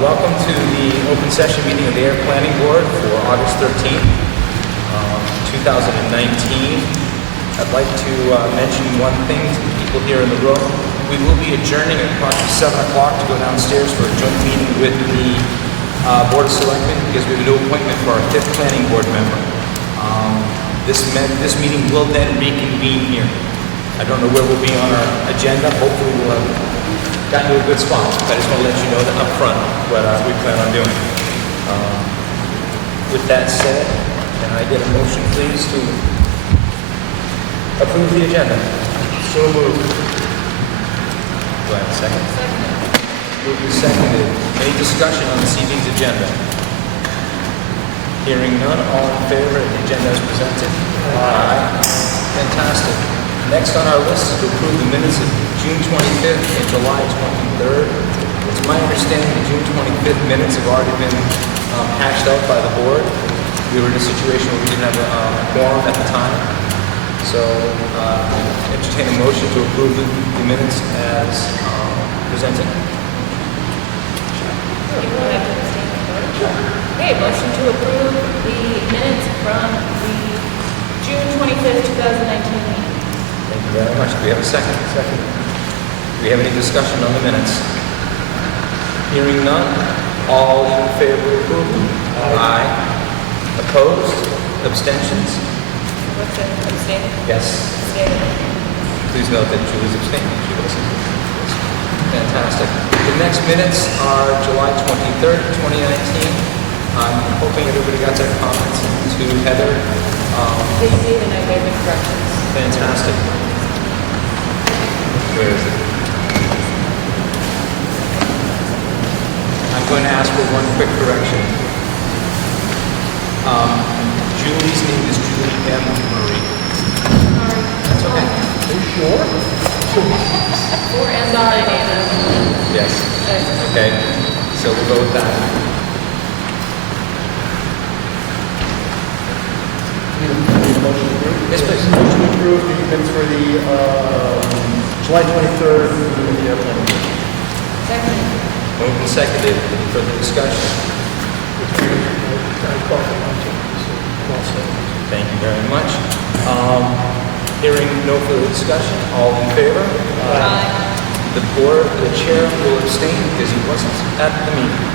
Welcome to the open session meeting of the Ayer Planning Board for August 13th, 2019. I'd like to mention one thing to the people here in the room. We will be adjourning at approximately 7 o'clock to go downstairs for a joint meeting with the Board of Selectmen because we have a new appointment for our 5th Planning Board member. This meeting will then reconvene here. I don't know where we'll be on our agenda. Hopefully we'll have gotten to a good spot. I just want to let you know that up front what we plan on doing. With that said, can I get a motion please to approve the agenda? So moved. Do I have a second? Second. Moved and seconded. Any discussion on this evening's agenda? Hearing none, all in favor of the agenda as presented? Aye. Fantastic. Next on our list is to approve the minutes of June 25th and July 23rd. It's my understanding the June 25th minutes have already been hashed out by the board. We were in a situation where we didn't have a quorum at the time. So entertain a motion to approve the minutes as presented. Okay, motion to approve the minutes from the June 25th, 2019 meeting. Thank you very much. Do we have a second? Second. Do we have any discussion on the minutes? Hearing none. All in favor of approval? Aye. Opposed? Abstentions? What's it? Abstaining? Yes. Abstaining. Please note that Julie's abstaining. She wasn't. Fantastic. The next minutes are July 23rd, 2019. I'm hoping everybody got their comments to Heather. They did, and I made the corrections. Fantastic. Where is it? I'm going to ask for one quick correction. Julie's name is Julie M. Marie. That's okay. Are you sure? Or S-I-A-N. Yes. Okay. So we'll go with that. Yes, please. Motion to approve the minutes for the July 23rd meeting of the planning board. Second. Moved and seconded. Any further discussion? Thank you very much. Hearing no further discussion, all in favor? Aye. The chair will abstain because he wasn't at the meeting.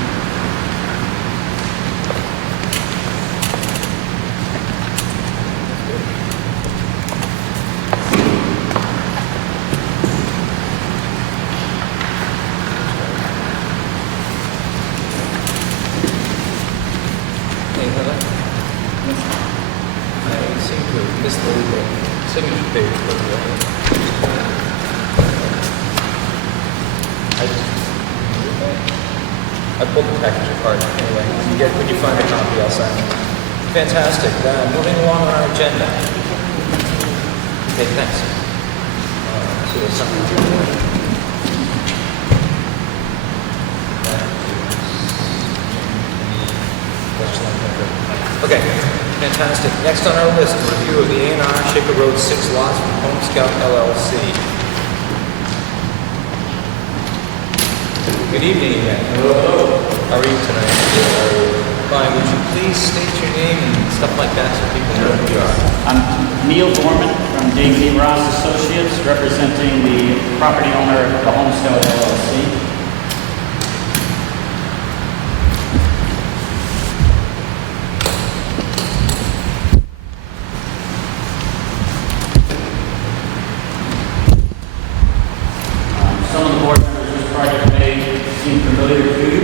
Hey, Heather. I seem to have missed the little signature page for the I pulled the package apart anyway. When you find a copy, I'll sign it. Fantastic. Moving along on our agenda. Okay, thanks. So there's something here. Okay, fantastic. Next on our list, review of the A&R Shaker Road 6 lots from Home Scout LLC. Good evening again. Hello. How are you tonight? Fine. Would you please state your name and stuff like that so people know who you are? I'm Neil Dorman from J.K. Ross Associates, representing the property owner of the Home Scout LLC. Some of the board members of this project may seem familiar to you.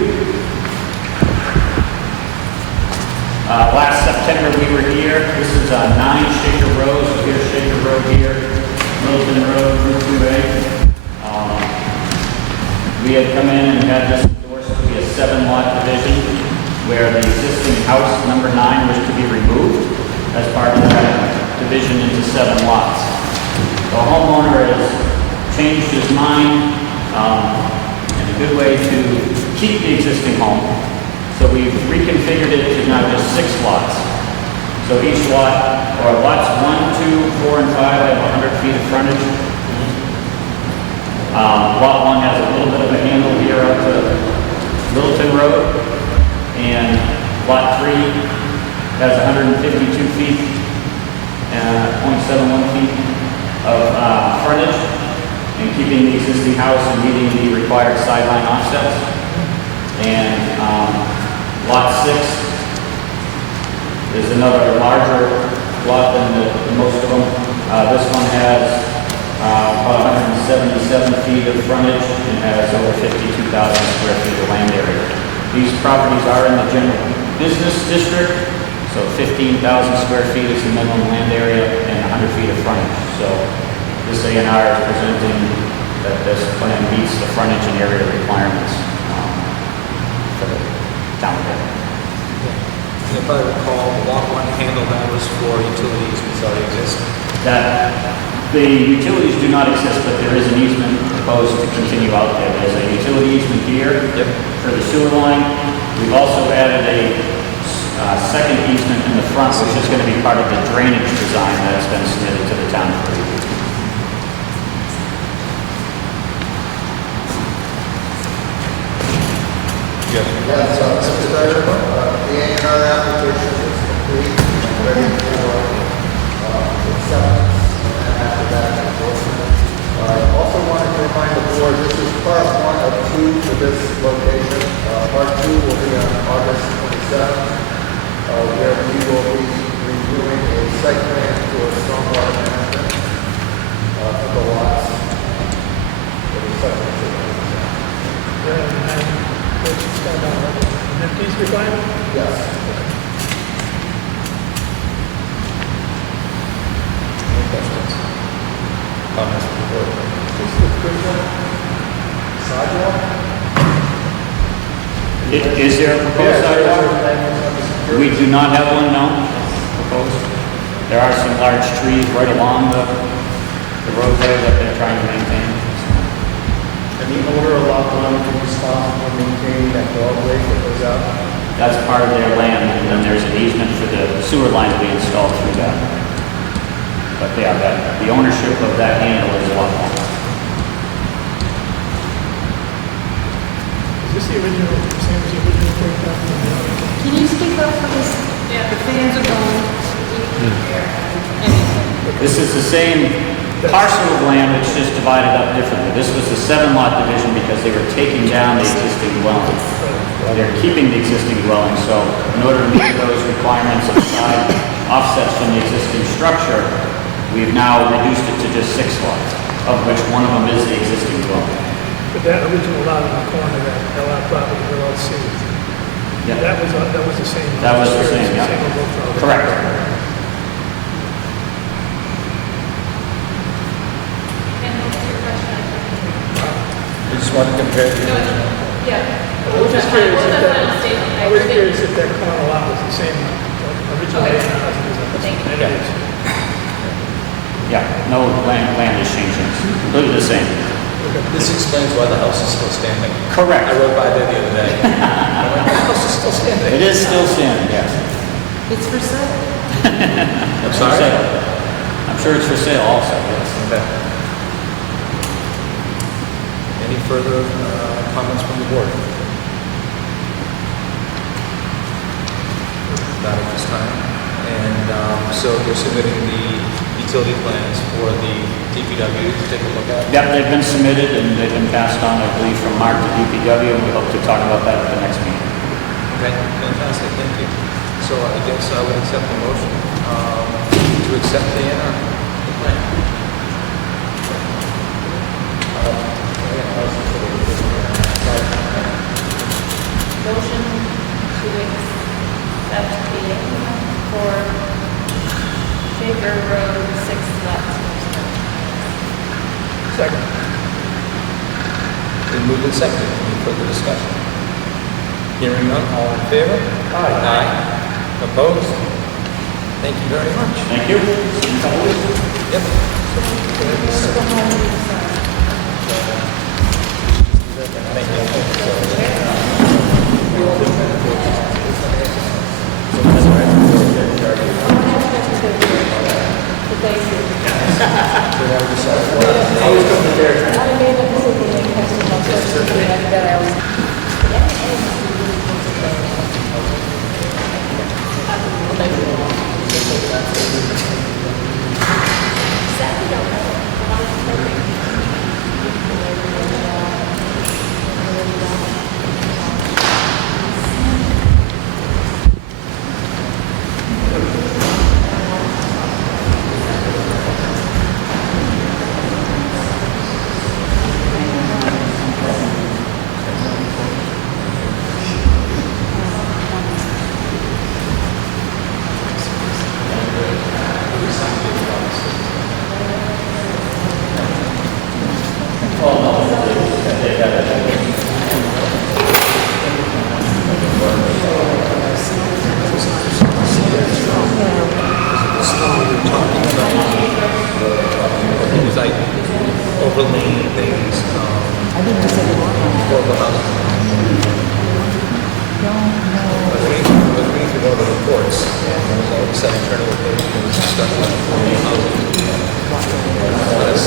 Last September we were here. This is 9 Shaker Road. So here's Shaker Road here, Middleton Road, Route 2A. We had come in and had this endorsed to be a 7-lot division where the existing house number 9 was to be removed as part of that division into 7 lots. The homeowner has changed his mind and a good way to keep the existing home. So we've reconfigured it to now just 6 lots. So each lot, or lots 1, 2, 4, and 5 have 100 feet of frontage. Lot 1 has a little bit of a handle here up to Middleton Road. And Lot 3 has 152 feet and 0.71 feet of frontage, and keeping the existing house and meeting the required sideline offsets. And Lot 6 is another larger lot than most of them. This one has about 177 feet of frontage and has over 52,000 square feet of land area. These properties are in the general business district, so 15,000 square feet is the minimum land area and 100 feet of frontage. So this A&R is presenting that this plan meets the frontage and area requirements for the town area. If I recall, Lot 1 handle that was for utilities which already exist. That the utilities do not exist, but there is an easement proposed to continue out there. There's a utility easement here for the sewer line. We've also added a second easement in the front, which is going to be part of the drainage design that's been submitted to the town for review. Yes. Yes, Mr. Dyer, the A&R application is complete and ready for acceptance, and after that, endorsement. I also wanted to remind the board, this is part 1 of 2 for this location. Part 2 will be on August 27th, where we will be reviewing a site plan for stormwater management for the lots for the subject to Empties requirement? Yes. Any questions? Comments from the board? Is the prison sidewalk? Is there a proposed sidewalk? We do not have one now proposed. There are some large trees right along the road there that they're trying to maintain. And the owner of Lot 1 is responsible for maintaining that dogway that goes out? That's part of their land, and then there's an easement for the sewer line to be installed through that. But yeah, the ownership of that handle is Lot 1. Is this the original, same as the original breakdown? Can you speak up for this? Yeah. The fans are going. This is the same parcel of land, it's just divided up differently. This was a 7-lot division because they were taking down the existing dwelling. They're keeping the existing dwelling, so in order to meet those requirements of side offsets from the existing structure, we've now reduced it to just 6 lots, of which one of them is the existing dwelling. But that original lot in the corner, that lot property, LLC, Yeah, that was the same. That was the same, yeah. on both sides. Correct. And what's your question? We just want to compare the No, original. yeah. I was just curious What was if the that, final statement? I was heard it. curious if that corner lot was the same original. Okay. Thank Thank you. It is. Yeah, no land is changing, completely the same. This explains why the house is still standing. Correct. I rode by there the other day. I'm like, the house is still standing. It is still standing, yes. It's for sale. I'm For sorry? sale. I'm sure it's for sale also, yes. Okay. Any further comments from the board? Not at this time. And so you're submitting the utility plans for the DPW to take a look at? Yep, they've been submitted and they've been passed on, I believe, from Mark to DPW, and we hope to talk about that at the next meeting. Okay, fantastic, thank you. So I guess I would accept the motion to accept the plan. Motion to accept the for Shaker Road 6 lots. Second. Been moved and seconded. Any further discussion? Hearing none, all in favor? Aye. Aye. Opposed? Thank you very much. Thank you. See you in a couple weeks. Yep.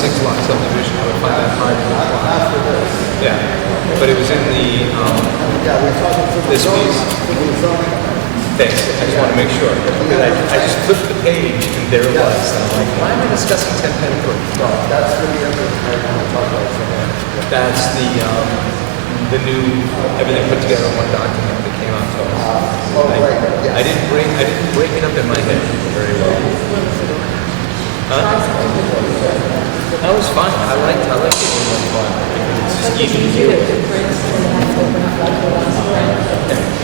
6-lot subdivision, I would find that hard to apply. Not for this. Yeah, but it was in the, Yeah, we're talking for the This zoning, piece. for the zoning. things. I just want to make sure. Because I just flipped the page and there it was. And I'm like, why am I discussing 10 Pennycook? No, that's for the other, I want to talk about something. That's the new, everything put together in one document that came out to us. Oh, right, yes. I didn't break it up in my head very well. Huh? That was fun. I liked it when it was fun. It's just easy to do.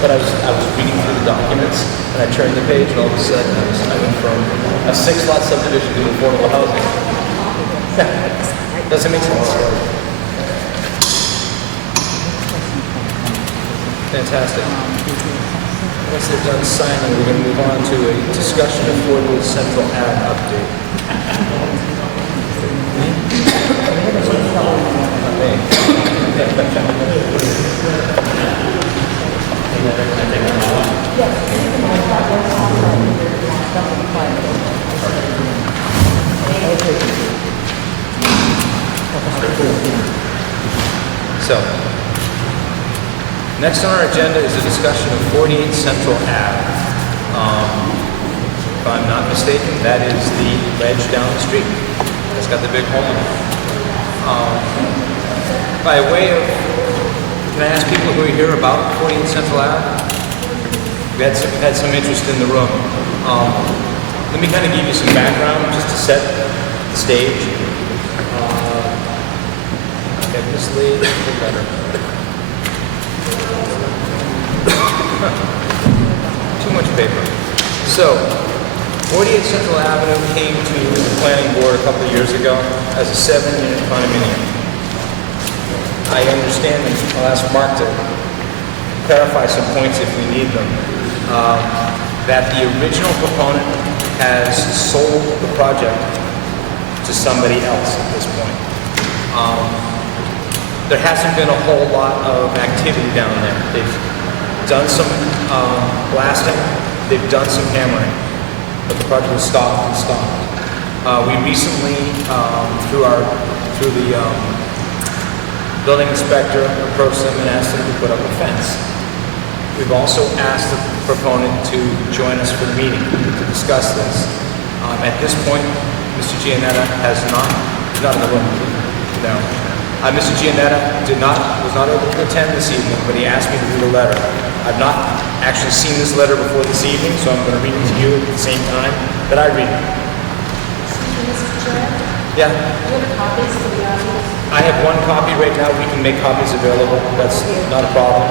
But I was reading through the documents and I turned the page and all of a sudden I went from a 6-lot subdivision to affordable housing. Doesn't make sense. Fantastic. Once they're done signing, we're going to move on to a discussion of Affordable Central Ave update. So, next on our agenda is a discussion of 48 Central Ave. If I'm not mistaken, that is the ledge down the street. It's got the big hole in it. By way of, can I ask people who are here about 48 Central Ave? We had some interest in the room. Let me kind of give you some background just to set the stage. Get this lady the letter. Too much paper. So, 48 Central Avenue came to the planning board a couple of years ago as a 7-unit condominium. I understand, and I'll ask Mark to clarify some points if we need them, that the original proponent has sold the project to somebody else at this point. There hasn't been a whole lot of activity down there. They've done some blasting, they've done some hammering, but the project was stopped and stopped. We recently, through the building inspector, approached them and asked them to put up a fence. We've also asked the proponent to join us for the meeting to discuss this. At this point, Mr. Giannetta he's not in the room. No. Mr. Giannetta was not able to attend this evening, but he asked me to read a letter. I've not actually seen this letter before this evening, so I'm going to read it to you at the same time that I read it. Mr. Chair, Yeah, do you have copies for the audience? I have one copy right now. We can make copies available. That's not a problem.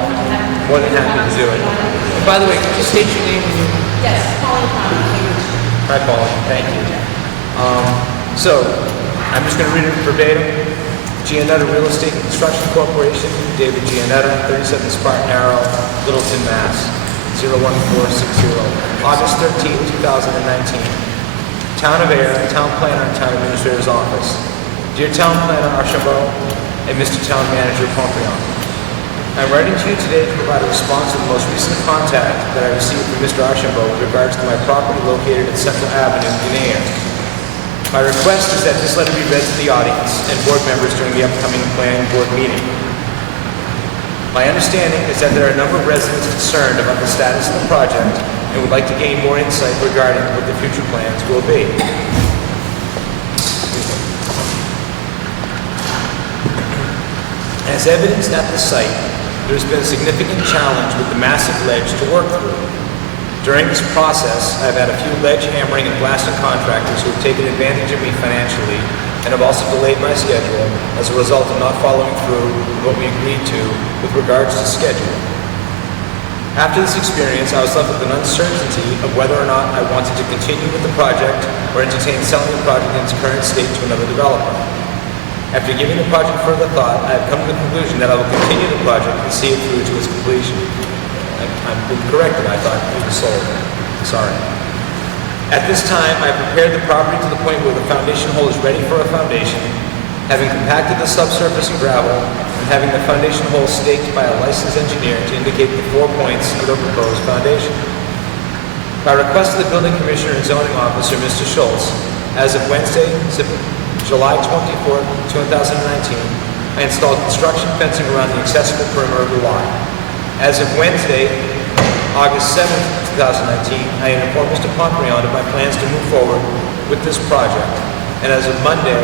More than happy to do it. And by the way, could you state your name and your... Yes, Polly Pond, Cambridge. Hi, Pauline. Thank you. So, I'm just going to read it verbatim. Giannetta Real Estate and Construction Corporation, David Giannetta, 37 Spartan Arrow, Littleton, Mass. 01460. August 13, 2019. Town of Ayer, Town Planner and Town Administrator's Office. Dear Town Planner Archambault and Mr. Town Manager Pompion, I'm writing to you today to provide a response to the most recent contact that I received from Mr. Archambault with regards to my property located at Central Avenue in Ayer. My request is that this letter be read to the audience and board members during the upcoming planning board meeting. My understanding is that there are a number of residents concerned about the status of the project and would like to gain more insight regarding what the future plans will be. As evidenced at the site, there has been a significant challenge with the massive ledge to work through. During this process, I've had a few ledge hammering and blasting contractors who have taken advantage of me financially and have also delayed my schedule as a result of not following through with what we agreed to with regards to schedule. After this experience, I was left with an uncertainty of whether or not I wanted to continue with the project or entertain selling the project in its current state to another developer. After giving the project further thought, I have come to the conclusion that I will continue the project and see it through to its completion. I've been corrected. I thought it was sold. Sorry. At this time, I have prepared the property to the point where the foundation hole is ready for a foundation, having compacted the subsurface and gravel, and having the foundation hole staked by a licensed engineer to indicate the 4 points of the proposed foundation. By request of the Building Commissioner and Zoning Officer, Mr. Schultz, as of Wednesday, July 24th, 2019, I installed construction fencing around the accessible perimeter of the lot. As of Wednesday, August 7th, 2019, I had informed Mr. Pomprion of my plans to move forward with this project. And as of Monday,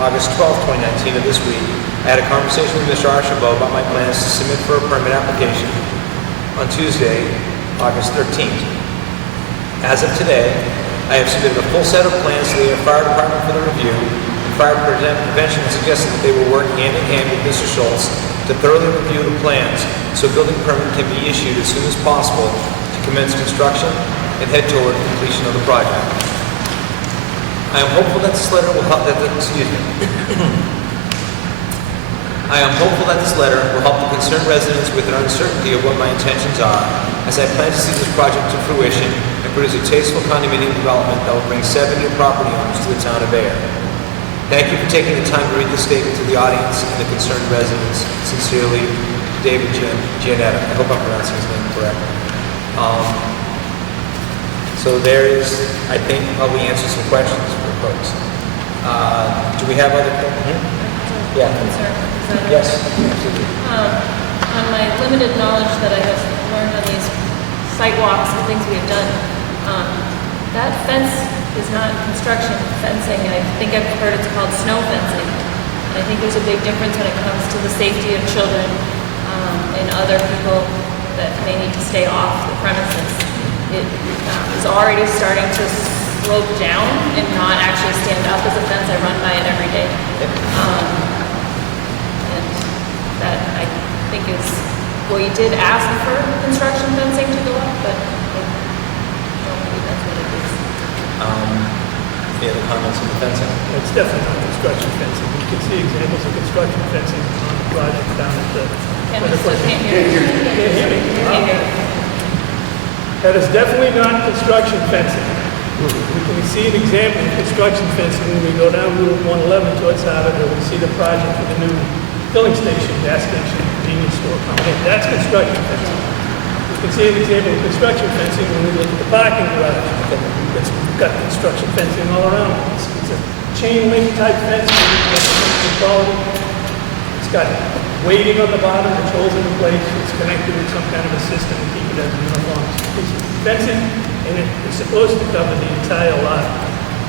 August 12th, 2019 of this week, I had a conversation with Mr. Archambault about my plans to submit for a permit application on Tuesday, August 13th. As of today, I have submitted a full set of plans to the fire department for the review. Fire prevention suggested that they will work hand in hand with Mr. Schultz to thoroughly review the plans so building permit can be issued as soon as possible to commence construction and head toward completion of the project. I am hopeful that this letter will help I am hopeful that this letter will help the concerned residents with an uncertainty of what my intentions are, as I plan to see this project to fruition and produce a tasteful condominium development that will bring 7 new property owners to the town of Ayer. Thank you for taking the time to read this statement to the audience and the concerned residents. Sincerely, David Giannetta. I hope I'm pronouncing his name correctly. So there is, I think, probably answer some questions for folks. Do we have other questions? Yeah. Concern. Yes. On my limited knowledge that I have learned on these sidewalks and things we have done, that fence is not construction fencing. I think I've heard it's called snow fencing. And I think there's a big difference when it comes to the safety of children and other people that may need to stay off the premises. It is already starting to slope down and not actually stand up as a fence. I run by it every day. And that I think is, well, you did ask for construction fencing to go up, but I don't believe that's what it is. Any other comments on the fencing? It's definitely not construction fencing. You can see examples of construction fencing on the project down at the... Can't hear you. Can't hear me? Can't hear you. That is definitely not construction fencing. We can see an example of construction fencing when we go down Route 111 towards Harvard, and we see the project for the new filling station, gas station, convenience store coming in. That's construction fencing. We can see an example of construction fencing when we look at the parking garage. It's got construction fencing all around it. It's a chain link type fence. It's got weighting on the bottom, which holds it in place. It's connected with some kind of a system to keep it as a uniform piece of fencing, and it is supposed to cover the entire lot,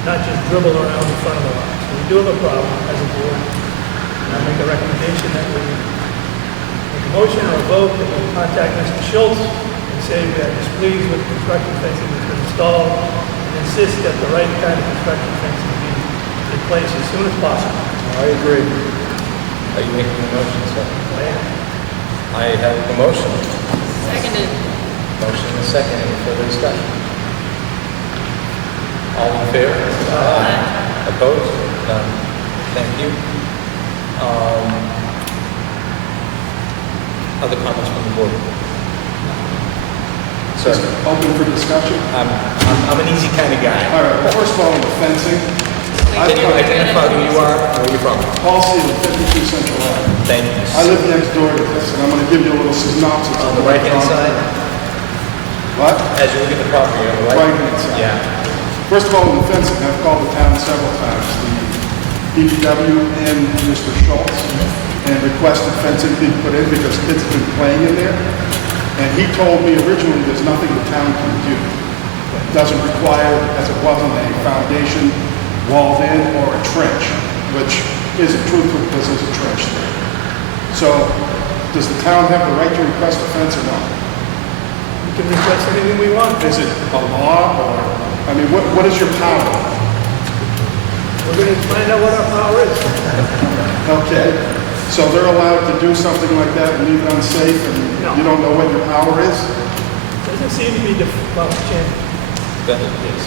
not just dribble around the front of the lot. So we do have a problem as a board. And I make a recommendation that we make a motion or a vote that we contact Mr. Schultz and say we are displeased with the construction fencing that's been installed and insist that the right kind of construction fencing be in place as soon as possible. I agree. Are you making a motion, sir? I have a motion. Seconded. Motion and a second. Any further discussion? All in favor? Aye. Opposed? None. Thank you. Other comments from the board? Sir, Open for discussion? I'm an easy kind of guy. All right, well, first of all, on the fencing, Can you identify who you are and where you're from? Paul Steele, 52 Central Ave. Thank you. I live next door to this, and I'm going to give you a little synopsis. On the right-hand side, What? as you look at the property, on the right? Right-hand side. Yeah. First of all, on the fencing, I've called the town several times, the DPW and Mr. Schultz, and requested fencing be put in because kids have been playing in there. And he told me originally there's nothing the town can do. It doesn't require, as it wasn't, a foundation walled in or a trench, which isn't truthful because there's a trench there. So, does the town have the right to request a fence or not? We can request anything we want. Is it a law or, I mean, what is your power? We're going to find out what our power is. Okay, so they're allowed to do something like that and leave it unsafe and No. you don't know what your power is? Doesn't seem to be well, Chairman. Go ahead, please.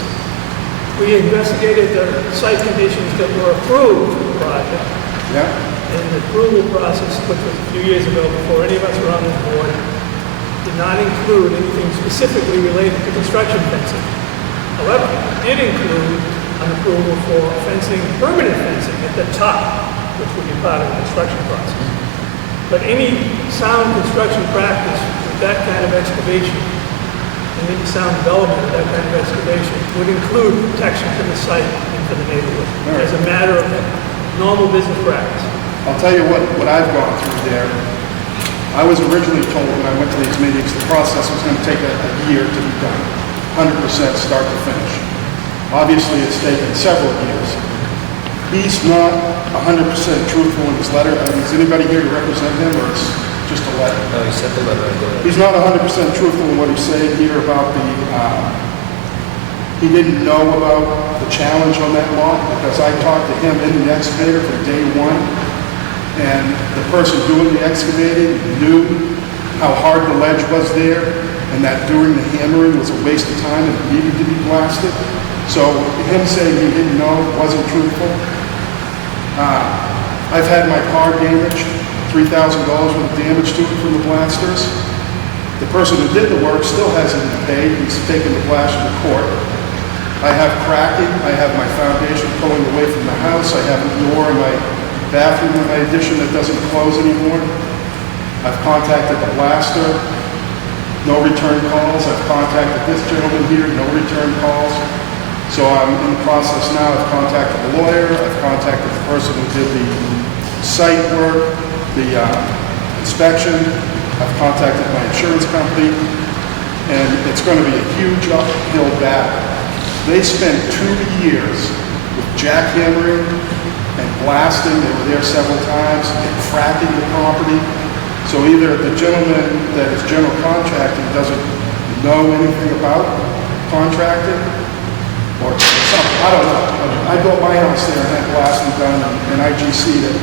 We investigated the site conditions that were approved for the project, Yeah? and the approval process, which was a few years ago before any of us were on this board, did not include anything specifically related to construction fencing. However, it did include an approval for fencing, permanent fencing at the top, which would be part of the construction process. But any sound construction practice with that kind of excavation, and any sound development of that kind of excavation would include protection to the site and for the neighborhood, as a matter of normal business practice. I'll tell you what I've gone through there. I was originally told when I went to these meetings, the process was going to take a year to be done, 100% start to finish. Obviously, it's taken several years. He's not 100% truthful in his letter. Is anybody here to represent him, or it's just a letter? No, he sent the letter. I did. He's not 100% truthful in what he's saying here about the, he didn't know about the challenge on that lot, because I talked to him in the excavator from day one, and the person doing the excavating knew how hard the ledge was there, and that doing the hammering was a waste of time and it needed to be blasted. So him saying he didn't know wasn't truthful. I've had my car damaged, $3,000 worth of damage to it from the blasters. The person who did the work still hasn't been paid. He's taken the blaster to court. I have cracking. I have my foundation pulling away from the house. I have a door in my bathroom in my addition that doesn't close anymore. I've contacted the blaster. No return calls. I've contacted this gentleman here. No return calls. So I'm in the process now. I've contacted the lawyer. I've contacted the person who did the site work, the inspection. I've contacted my insurance company, and it's going to be a huge uphill battle. They spent 2 years with jackhammering and blasting. They were there several times and fracking the property. So either the gentleman that is general contracting doesn't know anything about contracting, or something. I don't know. I built my house there and had blasting done and I GC'd it.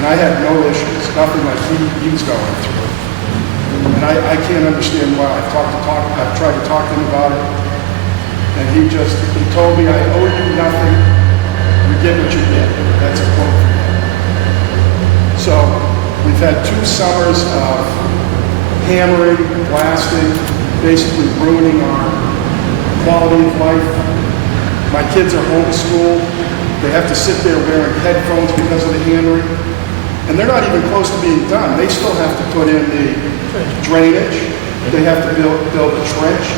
And I had no issues, nothing like he's going through. And I can't understand why. I've tried to talk to him about it. And he told me, I owe you nothing. You get what you get. That's a quote from him. So we've had 2 summers of hammering, blasting, basically ruining our quality of life. My kids are homeschooled. They have to sit there wearing headphones because of the hammering. And they're not even close to being done. They still have to put in the drainage. They have to build a trench.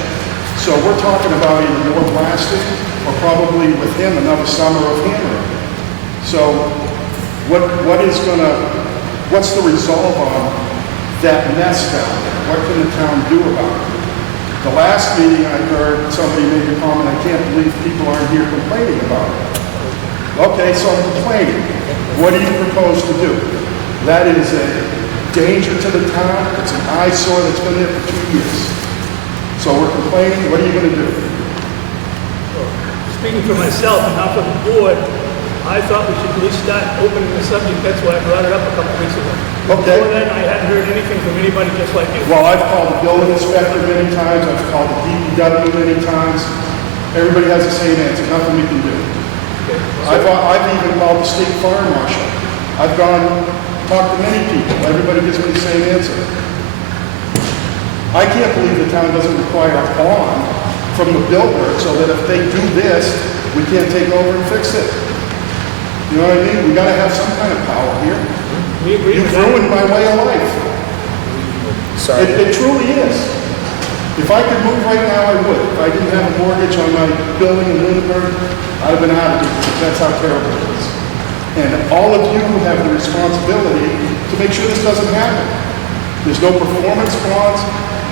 So we're talking about either more blasting or probably with him another summer of hammering. So what's the resolve on that mess down there? What can the town do about it? The last meeting I heard somebody make a comment, I can't believe people aren't here complaining about it. Okay, so I'm complaining. What do you propose to do? That is a danger to the town. It's an eyesore that's been there for 2 years. So we're complaining. What are you going to do? Speaking for myself and not for the board, I thought we should at least start opening the subject. That's why I brought it up a couple weeks ago. Okay. Before then, I hadn't heard anything from anybody just like you. Well, I've called the building inspector many times. I've called the DPW many times. Everybody has the same answer. Nothing we can do. Okay. I've even called the state fire marshal. I've talked to many people. Everybody gives me the same answer. I can't believe the town doesn't require a bond from the builder so that if they do this, we can't take over and fix it. You know what I mean? We gotta have some kind of power here. We agree You've with that. ruined my way of life. Sorry. It truly is. If I could move right now, I would. If I didn't have a mortgage on my building in Lunenburg, I'd have been out of here because that's how terrible it is. And all of you have the responsibility to make sure this doesn't happen. There's no performance bonds.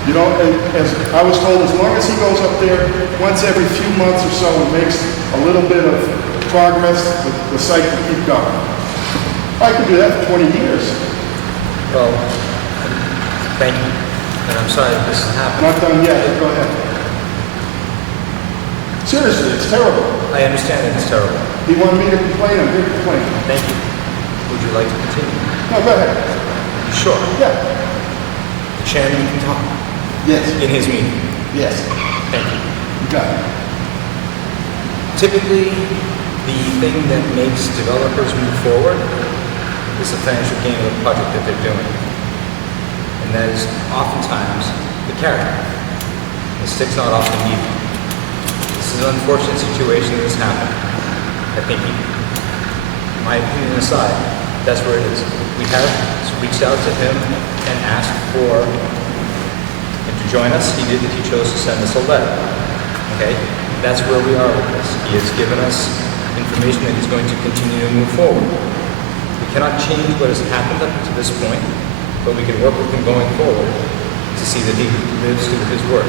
You know, as I was told, as long as he goes up there once every few months or so and makes a little bit of progress, the site can keep going. I could do that for 20 years. Well, thank you. And I'm sorry that this has happened. Not done yet. Go ahead. Seriously, it's terrible. I understand that it's terrible. He wanted me to complain. I'm here to complain. Thank you. Would you like to continue? No, go ahead. You sure? Yeah. The chairman can talk Yes. in his meeting. Yes. Thank you. You got it. Typically, the thing that makes developers move forward is the financial gain of the project that they're doing. And that is oftentimes the carrot. The stick's not often needed. This is an unfortunate situation that has happened. I think, my opinion aside, that's where it is. We have reached out to him and asked for him to join us. He did. He chose to send us a letter. Okay? That's where we are with this. He has given us information that he's going to continue to move forward. We cannot change what has happened up to this point, but we can work with him going forward to see that he lives to his word.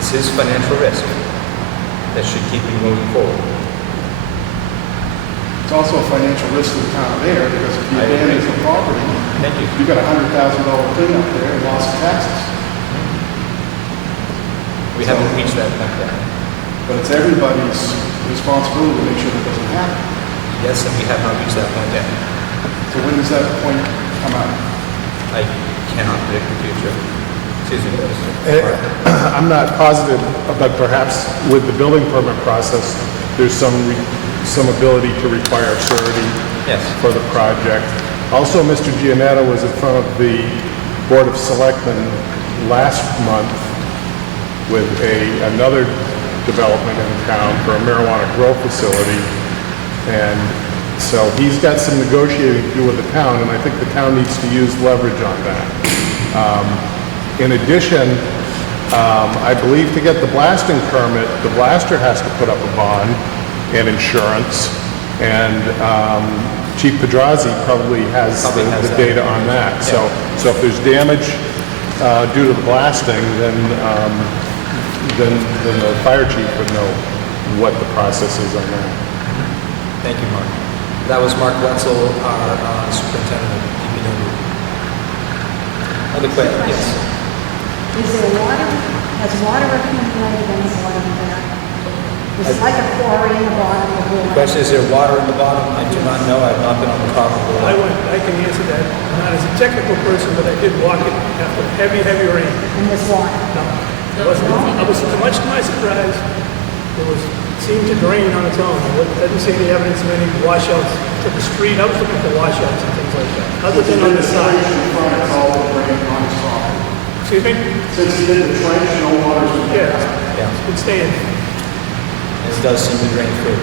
It's his financial risk that should keep him moving forward. It's also a financial risk to the town of Ayer, because if you I agree. abandon the property, Thank you. you got a $100,000 cleanup there and loss of taxes. We haven't reached that point yet. But it's everybody's responsibility to make sure that doesn't happen. Yes, and we have not reached that point yet. So when does that point come out? I cannot predict the future. Excuse me, Mr. I'm not positive, but perhaps with the building permit process, there's some ability to require surety Yes. for the project. Also, Mr. Gianetta was in front of the Board of Selectmen last month with another development in town for a marijuana grow facility. And so he's got some negotiating to do with the town, and I think the town needs to use leverage on that. In addition, I believe to get the blasting permit, the blaster has to put up a bond and insurance, and Chief Pedrazi probably has the that. data on that. So if there's damage due to the blasting, then the fire chief would know what the process is on that. Thank you, Mark. That was Mark Wetzel, our superintendent of DPW. Other questions? Yes. Is there water, has water accumulated in the bottom there? It's like a quarry in the bottom of the The pool. question is there water in the bottom? I do not know. I've not been on the top of the I well. can answer that, not as a technical person, but I did walk it after heavy rain. In this water. No, it wasn't, I was, much to my surprise, it seemed to drain on its own. I didn't see any evidence of any washouts to the street. I was looking for washouts and things like that, other than on the side. In front, it's all drained on his property. Excuse me? Since he did the trench, no water's been Yeah, Yeah. it's been staying. It does seem to drain through.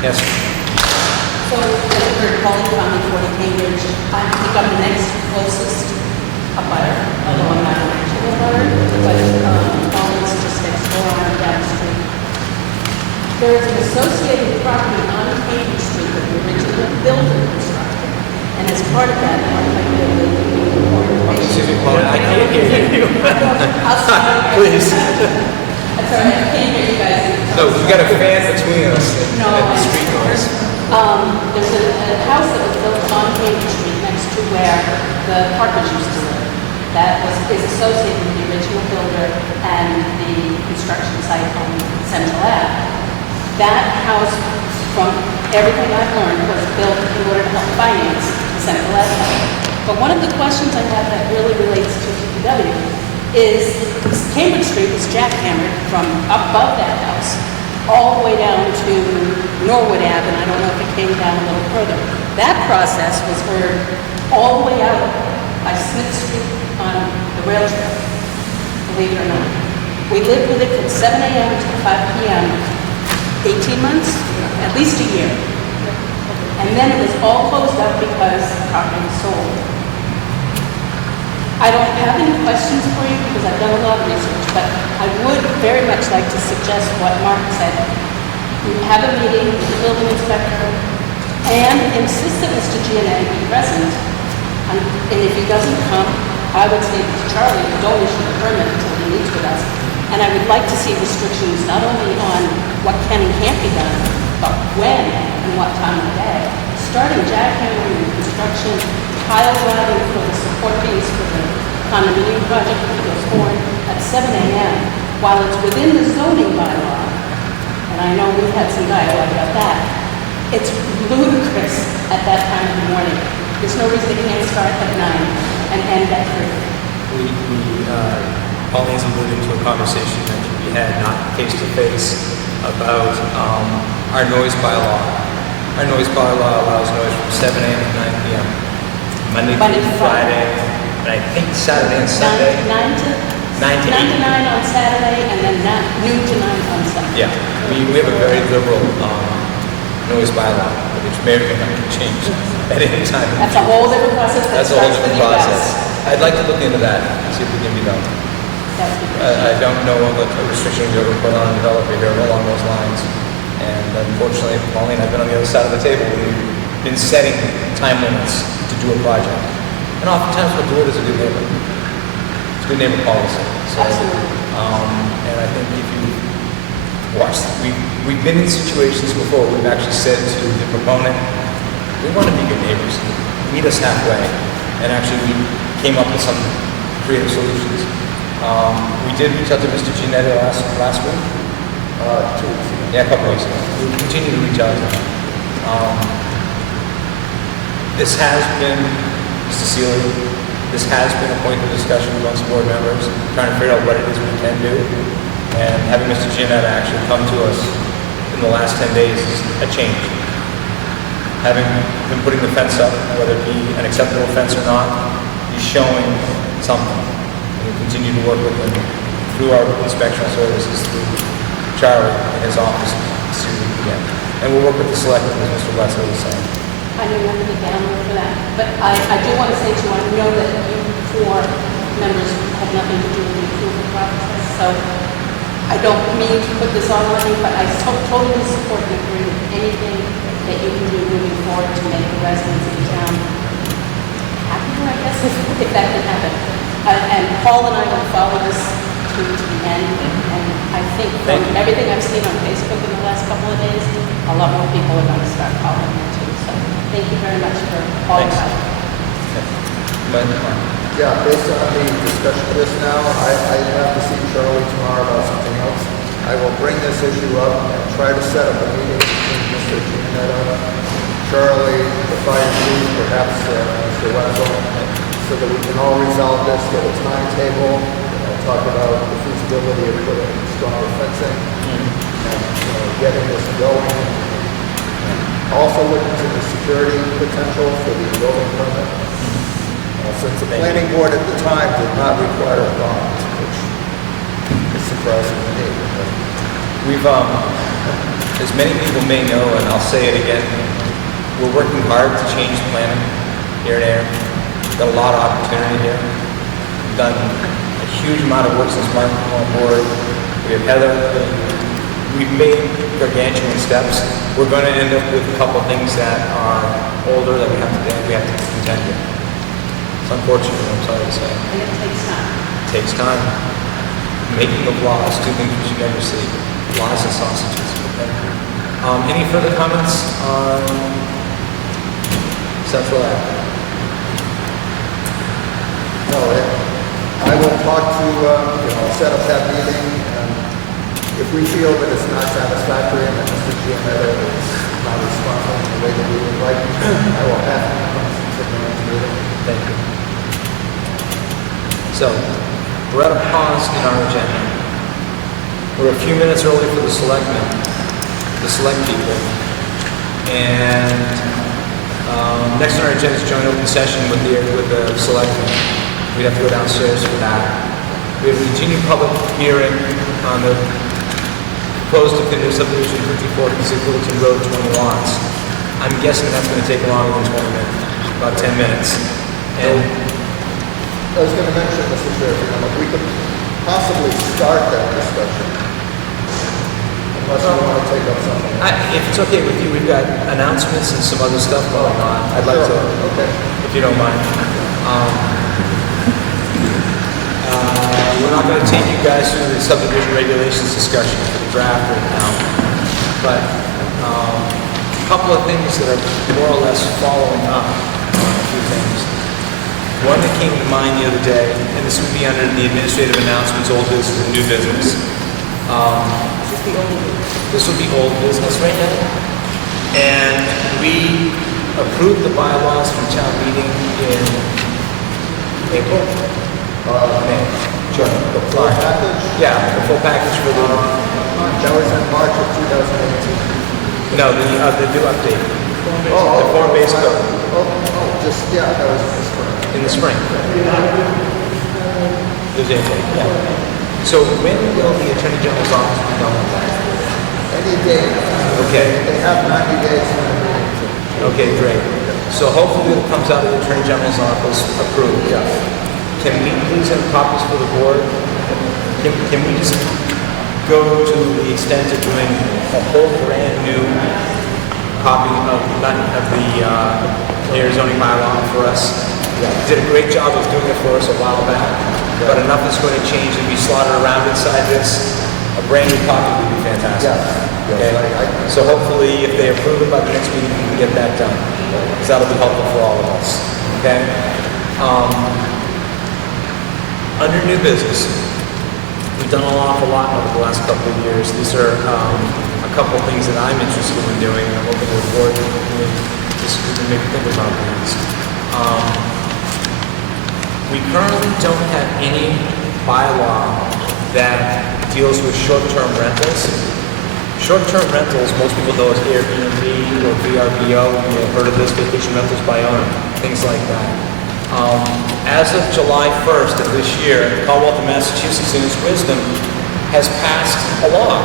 Yes. So, for Polly County, 40 Cambridge, I think I'm the next closest abutter, although I'm not an actual abutter, but Polly's just next door on down the street. There is an associated property on Cambridge Street that the original builder constructed, and as part of that, one of my building, Excuse me, Paul, I can't hear you. I'll sorry. Please. That's all right, I can't hear you guys. No, we got a fan between us No, and the I- street noise. There's a house that was built on Cambridge Street next to where the Parkers used to live. That is associated with the original builder and the construction site on Central Ave. That house, from everything I've learned, was built in order to help finance the Central Ave. But one of the questions I have that really relates to DPW is Cambridge Street was jackhammered from above that house all the way down to Norwood Ave, and I don't know if it came down a little further. That process was heard all the way out by Smith Street on the rail trail, believe it or not. We lived with it from 7 a.m. to 5 p.m., 18 months, at least a year. And then it was all closed up because the property was sold. I don't have any questions for you because I've done a lot of research, but I would very much like to suggest what Mark said. We have a meeting with the building inspector and insist that Mr. Giannetti be present. And if he doesn't come, I would say to Charlie, don't issue the permit until he meets with us. And I would like to see restrictions not only on what can and can't be done, but when and what time of day. Starting jackhammering and construction, pile driving for the support beams for the condominium project that goes forward at 7 a.m. while it's within the zoning bylaw, and I know we've had some dialogue about that, it's ludicrous at that time of the morning. There's no reason it can't start at 9 and end at 3. Pauline's alluding to a conversation that we had, not face-to-face, about our noise bylaw. Our noise bylaw allows noise from 7 a.m. to 9 p.m. Monday Monday through to Friday. Friday, and I think Saturday and Sunday. 9 to 9 to 9 on Saturday, and then noon to 9 on Sunday. Yeah, we have a very liberal noise bylaw, which may or may not get changed at any time. That's a whole different process that That's a whole starts with different you guys. process. I'd like to look into that and see if we can be done. That would be I appreciated. don't know what restrictions you ever put on a developer here along those lines. And unfortunately, Pauline, I've been on the other side of the table. We've been setting time limits to do a project. And oftentimes what do it is a good neighbor. It's a good neighbor policy. So, Absolutely. and I think if you watch, we've been in situations before where we've actually said to the proponent, we want to be good neighbors. Meet us halfway. And actually we came up with some creative solutions. We did reach out to Mr. Giannetti last week. 2 weeks ago. Yeah, a couple weeks ago. We continue to reach out to him. This has been, Mr. Seeley, this has been a point of discussion amongst board members, trying to figure out what it is we can do. And having Mr. Giannetti actually come to us in the last 10 days is a change. Having been putting the fence up, whether it be an acceptable fence or not, he's showing something. And we continue to work with him through our inspection services, through Charlie in his office, to see what we can get. And we'll work with the selectmen, as Mr. Leslie was saying. I know you're the download for that, but I do want to say to you, I know that you four members have nothing to do with the approval process, so I don't mean to put this on you, but I totally support and agree with anything that you can do moving forward to make the residents of the town happier, I guess, if that can happen. And Paul and I will follow this to the end, and I think from everything I've seen on Facebook in the last couple of days, a lot more people are going to start following it too. So thank you very much for all of that. Yeah, based on the discussion of this now, I have to see Charlie tomorrow about something else. I will bring this issue up and try to set up a meeting between Mr. Gianetta, Charlie, the fire chief, perhaps Mr. Wenzel, so that we can all resolve this, get a timetable, talk about the feasibility of putting stronger fencing, and getting this going. Also looking to the security potential for the building permit. Since the planning board at the time did not require a bond, which is surprising to me. We've, as many people may know, and I'll say it again, we're working hard to change planning here and there. We've got a lot of opportunity here. We've done a huge amount of work since Mark came on board. We have Heather. We've made gargantuan steps. We're going to end up with a couple of things that are older that we have to contend with. It's unfortunate, I'm sorry to say. And it takes time. It takes time. Making of laws, two things you should never see. Laws and sausages. Okay. Any further comments on Central Ave? No, I will talk to, set up that meeting, and if we feel that it's not satisfactory and that Mr. Gianetta is not responding in the way that we would like, I will have him come to the next meeting. Thank you. So, we're at a pause in our agenda. We're a few minutes early for the selectmen, the select people. And next on our agenda is joint open session with the selectmen. We'd have to go downstairs for that. We have a continued public hearing on the proposed definitive subdivision 54 Littleton Road, 20 lots. I'm guessing that's going to take longer than 20 minutes, about 10 minutes. And I was going to mention, Mr. Chair, if we could possibly start that discussion, unless you want to take up something. if it's okay with you, we've got announcements and some other stuff going on. I'd like to, Okay. if you don't mind. We're not going to take you guys through the subdivision regulations discussion for the draft right now, but a couple of things that are more or less following up on a few things. One that came to mind the other day, and this would be under the administrative announcements, old business and new business. This would be old business right now. And we approved the bylaws from town meeting in April? May. Sure. The full package? Yeah, the full package for the, That was in March of 2018. no, the new update. The form-based code That was just correct. in the spring. It was April, yeah. So when will the Attorney General's office be done with that? Any day. Okay. They have 90 days for the meeting. Okay, great. So hopefully it comes out of the Attorney General's office approved. Yes. Can we please have copies for the board can we just go to the extent of doing a whole brand new copy of the Ayer zoning bylaw for us? Did a great job of doing it for us a while back, but enough is going to change and be slaughtered around inside this. A brand new copy would be fantastic. Okay? So hopefully, if they approve it by the next meeting, we can get that done, because that'll be helpful for all of us. Okay? Under new business, we've done an awful lot over the last couple of years. These are a couple of things that I'm interested in doing, and I'm hoping the board can maybe think about these. We currently don't have any bylaw that deals with short-term rentals. Short-term rentals, most people know as Airbnb or VRBO. You've heard of this, vacation rentals by owner, things like that. As of July 1st of this year, the Commonwealth of Massachusetts, in its wisdom, has passed a law.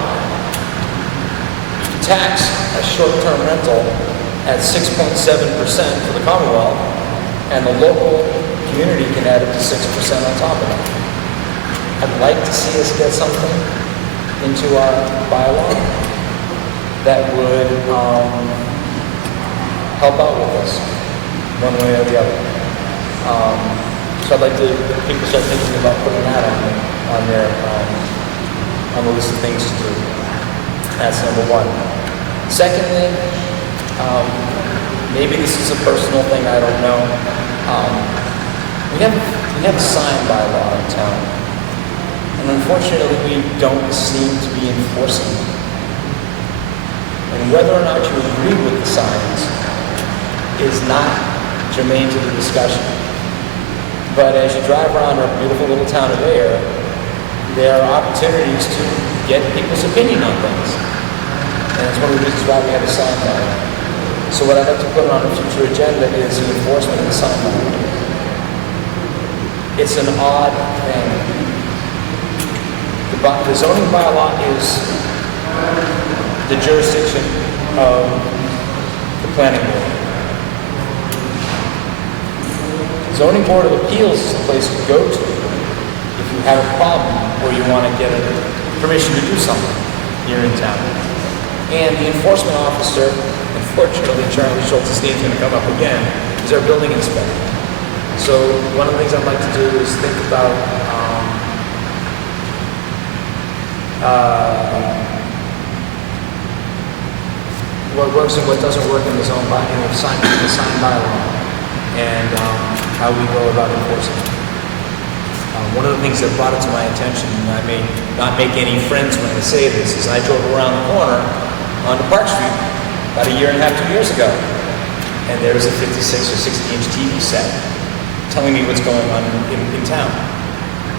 You can tax a short-term rental at 6.7% for the Commonwealth, and the local community can add up to 6% on top of that. I'd like to see us get something into our bylaw that would help out with this, one way or the other. So I'd like to people start thinking about putting that on the list of things to do. That's number one. Secondly, maybe this is a personal thing, I don't know. We have a sign bylaw in town, and unfortunately we don't seem to be enforcing it. And whether or not you agree with the signs is not germane to the discussion. But as you drive around our beautiful little town of Ayer, there are opportunities to get people's opinion on things. And it's one of the reasons why we have a sign bylaw. So what I'd like to put on a future agenda is the enforcement of the sign bylaw. It's an odd thing. The zoning bylaw is the jurisdiction of the planning board. The zoning board of appeals is the place to go to if you have a problem or you want to get permission to do something here in town. And the enforcement officer, unfortunately, Charlie Schultz's name's going to come up again, is our building inspector. So one of the things I'd like to do is think about what works and what doesn't work in the sign bylaw, and how we go about enforcing it. One of the things that brought it to my attention, and I may not make any friends when I say this, is I drove around the corner onto Park Street about 1.5 years, 2 years ago, and there was a 56 or 60-inch TV set telling me what's going on in town.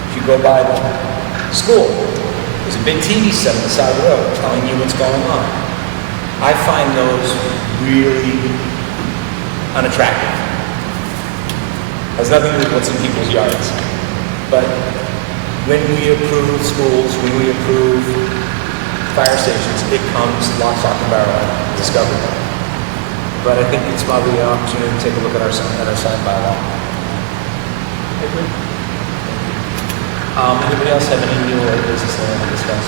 If you go by the school, there's a big TV set on the side of the road telling you what's going on. I find those really unattractive. Has nothing to do with what's in people's yards. But when we approve schools, when we approve fire stations, it comes lock, stock, and barrel, discovered. But I think it's probably an opportunity to take a look at our sign bylaw. Anybody else have any new or business they want to discuss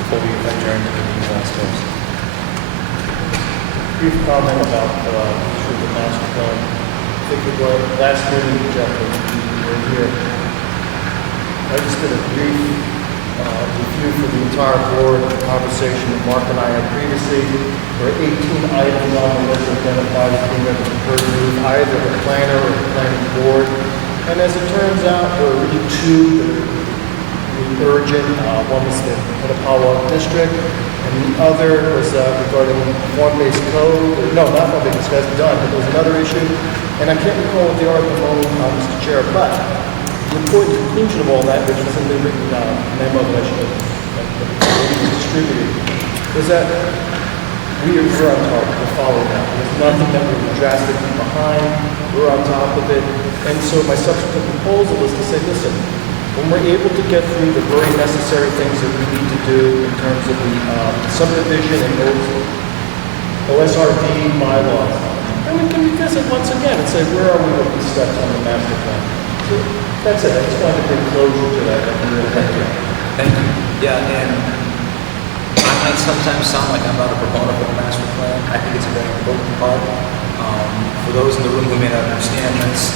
before we adjourn to the meeting downstairs? Brief comment about the master plan. I think it was last meeting, Jeff, when you were here. I just did a brief review for the entire board, the conversation that Mark and I had previously. There are 18 items on the list identified as being under the purview, either the planner or the planning board. And as it turns out, there are really two that are really urgent. One was the Petapawa district, and the other was regarding form-based code. No, not form-based, that's done, but there was another issue. And I can't recall what they are at the moment, Mr. Chair, but the important conclusion of all that, which was in the written memo that I should have distributed, was that we're on top, we're following that. There's nothing that we're drastically behind, we're on top of it. And so my subsequent proposal was to say, listen, when we're able to get through the very necessary things that we need to do in terms of the subdivision and OSRD bylaws, then we can revisit once again and say, where are we with these steps on the master plan? So that's it, I just wanted to bring closure to that. Thank you. Yeah, and I might sometimes sound like I'm not a proponent of the master plan. I think it's a very important part. For those in the room who may not understand this,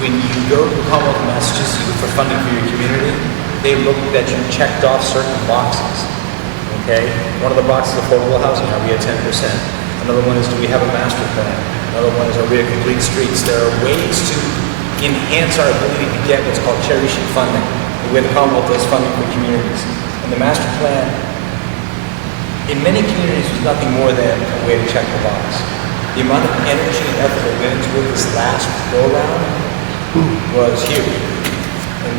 when you go to the Commonwealth of Massachusetts you look for funding for your community, they look that you checked off certain boxes. Okay? One of the boxes is affordable housing. Are we at 10%? Another one is, do we have a master plan? Another one is, are we at complete streets? There are ways to enhance our ability to get what's called cherry sheet funding, the way the Commonwealth does funding for communities. And the master plan, in many communities, was nothing more than a way to check the box. The amount of energy and effort that went into this last go-round was huge. And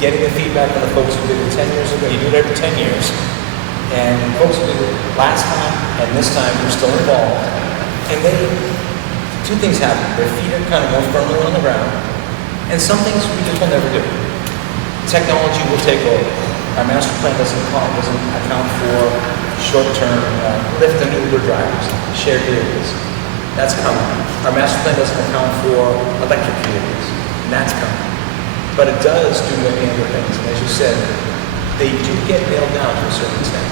getting the feedback from the folks who did it 10 years ago, you do it every 10 years, and folks who did it last time and this time were still involved. And two things happen. Their feet are kind of more firmly on the ground, and some things we just will never do. Technology will take over. Our master plan doesn't account for short-term Lyft and Uber drivers, shared vehicles. That's coming. Our master plan doesn't account for electric vehicles, and that's coming. But it does do many other things, and as you said, they do get nailed down to a certain extent.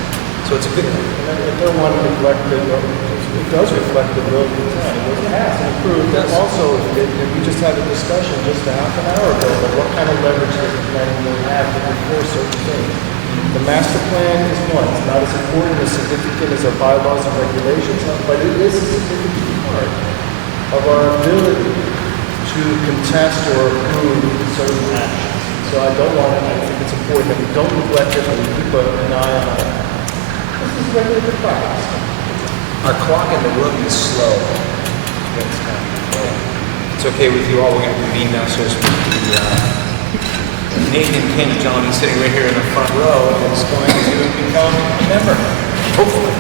So it's a good thing. And I don't want to neglect it, it does reflect the will of the town. It has improved. It does. Also, we just had a discussion just a half an hour ago about what kind of leverage does the planning board have to enforce certain things. The master plan is one. It's not as important or significant as our bylaws and regulations, but it is a significant part of our ability to contest or approve certain actions. So I think it's important that we don't neglect it, but we keep an eye on it. This is regular good practice. Our clock in the room is slow. It's okay with you all. We're going to convene now, so to speak. Nathan King, the gentleman sitting right here in the front row, is going to become a member. Hopefully.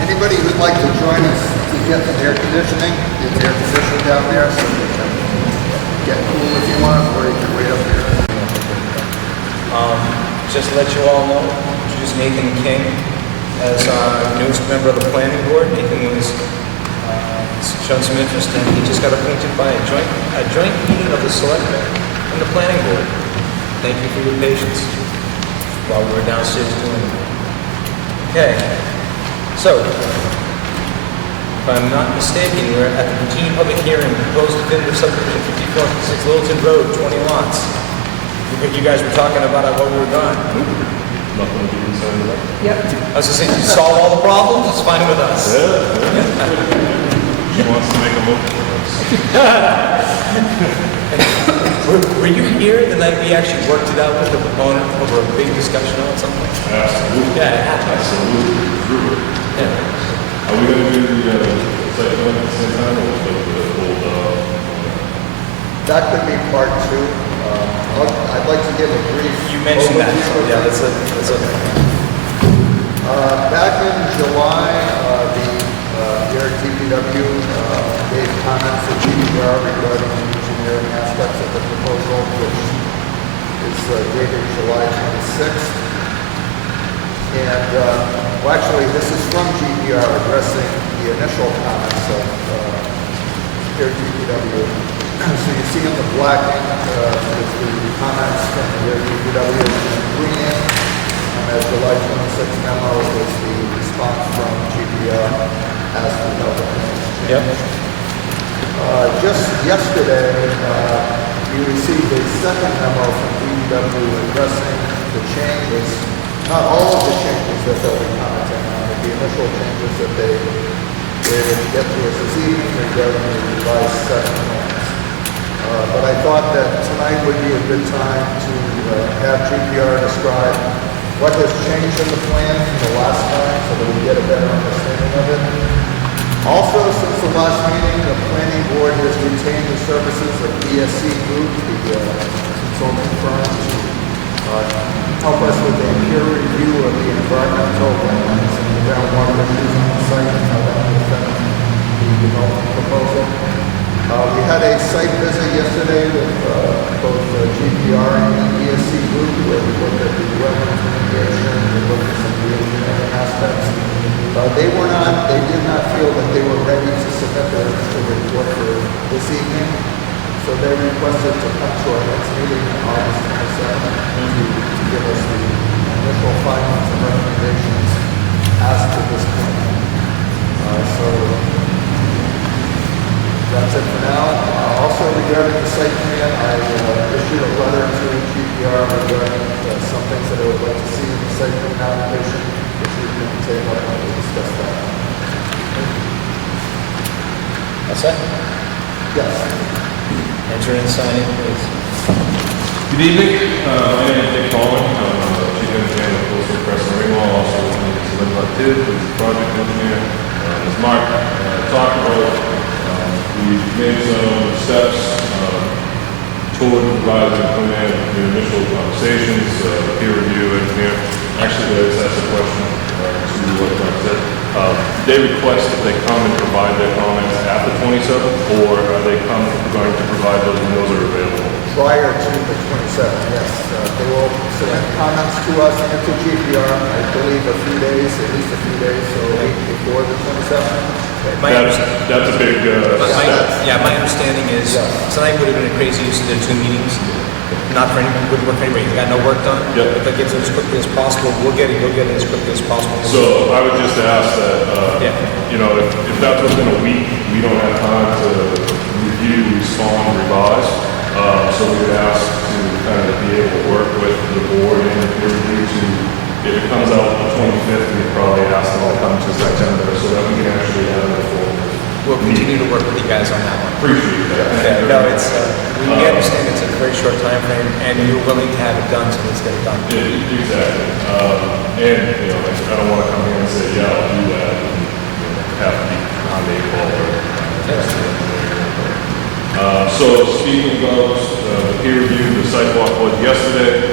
Anybody who'd like to join us to get some air conditioning, it's air conditioning down there, so you can get cool if you want, or you can wait up here. Just to let you all know, introduce Nathan King as our newest member of the planning board. Nathan was shown some interest, and he just got appointed by a joint meeting of the selectmen and the planning board. Thank you for your patience while we were downstairs doing it. Okay, so if I'm not mistaken, we're at the continued public hearing, proposed definitive subdivision 5456 Littleton Road, 20 lots. You guys were talking about it while we were gone. Nothing to be concerned about. I was just saying, you solve all the problems, it's fine with us. She wants to make a move for us. Were you here the night we actually worked it out with the proponent over a big discussion on something? Absolutely. Yeah, it happened. Absolutely. True. Yeah. Are we going to do the site plan at the same time, or the That could be part two. I'd like to give a brief. You mentioned that, so overview. yeah, that's a. Back in July, the Ayer DPW gave comments to GDR regarding the engineering aspects of the proposal, which is dated July 26th. And, well, actually, this is from GDR addressing the initial comments of Ayer DPW. So you see in the black ink is the comments from the Ayer DPW, and green ink as July 26th memo is the response from GDR as to how the plans changed. Just yesterday, we received a second memo from DPW addressing the changes, not all of the changes that they'll be commenting on, but the initial changes that they were able to get to us this evening regarding the revised second plans. But I thought that tonight would be a good time to have GPR describe what has changed in the plan from the last time so that we get a better understanding of it. Also, since the last meeting, the planning board has retained the services of BSC Group, the consulting firm, to help us with a peer review of the environmental and the groundwater issues on the site and how that will affect the development proposal. We had a site visit yesterday with both GPR and the BSC Group, where we looked at the wetlands mitigation, we looked at some of the engineering aspects. They did not feel that they were ready to submit their initial report for they requested to come to our next meeting on August 27th to give us the initial findings and recommendations as to this plan. So that's it for now. Also regarding the site plan, I issued a letter to GPR regarding some things that I would like to see in the site plan application, which we can take up when we discuss that. That's it? Yes. Enter and sign in, please. Good evening. My name is Dick Coleman. I'm the Chief Engineer of Coastal Press and Ringwall, also with Lynn Lativ, who's the project engineer. As Mark talked about, we've made some steps toward revising the plan, the initial conversations, peer review engineer. Actually, let's ask a question to what Mark said. They request that they come and provide their comments at the 27th, or are they going to provide those when those are available? Prior to the 27th, yes. They will submit comments to us and to GPR, I believe a few days, at least a few days, so a week before the 27th. That's a big step. My understanding is tonight would have been a crazy use of the two meetings. Not for anyone, wouldn't work for anybody. You got no work done. Yep. If that gets it as quickly as possible, you'll get it as quickly as possible. So I would just ask that, if that's within a week, we don't have time to review, respond, revise. So we would ask to kind of be able to work with the board and the peer review to, if it comes out on the 25th, we'd probably ask them to come to September so that we can actually have it full. We'll continue to work with you guys on that one. Appreciate that. Yeah, no, it's, we understand it's a very short time frame, and you're willing to have it done, so let's get it done. Yeah, exactly. I don't want to come here and say, yeah, I'll do that, and have to be on the ball or. So speaking about the peer review, the sidewalk was yesterday.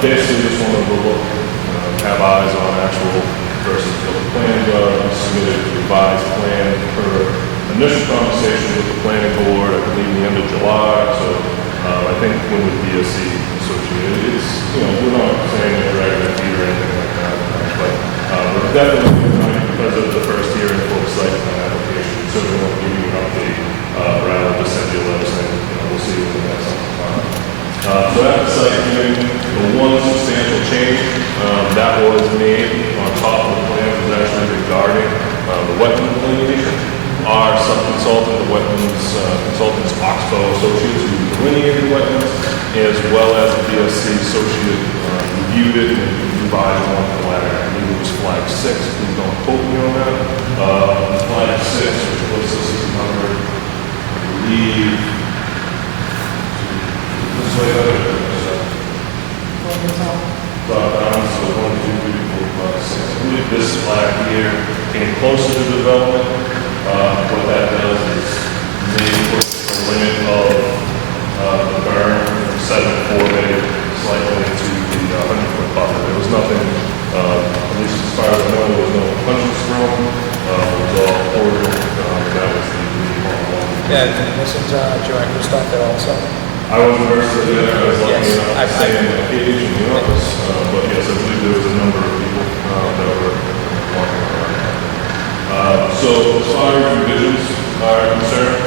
Basically, just wanted to look, have eyes on actual versus what the plans are. We submitted a revised plan for initial conversation with the planning board, I believe, the end of July. So I think when the BSC associated, it's, we're not saying they're dragging their feet or anything like that, but we're definitely, because of the first hearing for the site plan application, so we won't give you an update rather than just send you a letter saying, we'll see what the next time. So at the site hearing, the one substantial change that was made on top of the plan was actually regarding the wetland delineation. Our sub-consultant, the wetlands consultants, Oxbow Associates, who delineated wetlands, as well as the BSC associate reviewed it and revised one flag. I believe it was flag 6. Please don't quote me on that. Flag 6, which was this number, I believe, this way up. So 1, 2, 3, 4, 5, 6. I believe this flag here came closer to development. What that does is maybe put the limit of the burn from 7 to 4 maybe slightly into the 100-foot buffer. There was nothing, at least as far as I know, there was no punches thrown. It was all cordial, and that was the one. Yeah, wasn't Joanne Christoph there also? I wasn't versed in that. I was lucky Yes, enough to stay in the page in the office. But yes, I believe there was a number of people that were walking around. So as far as revisions are concerned,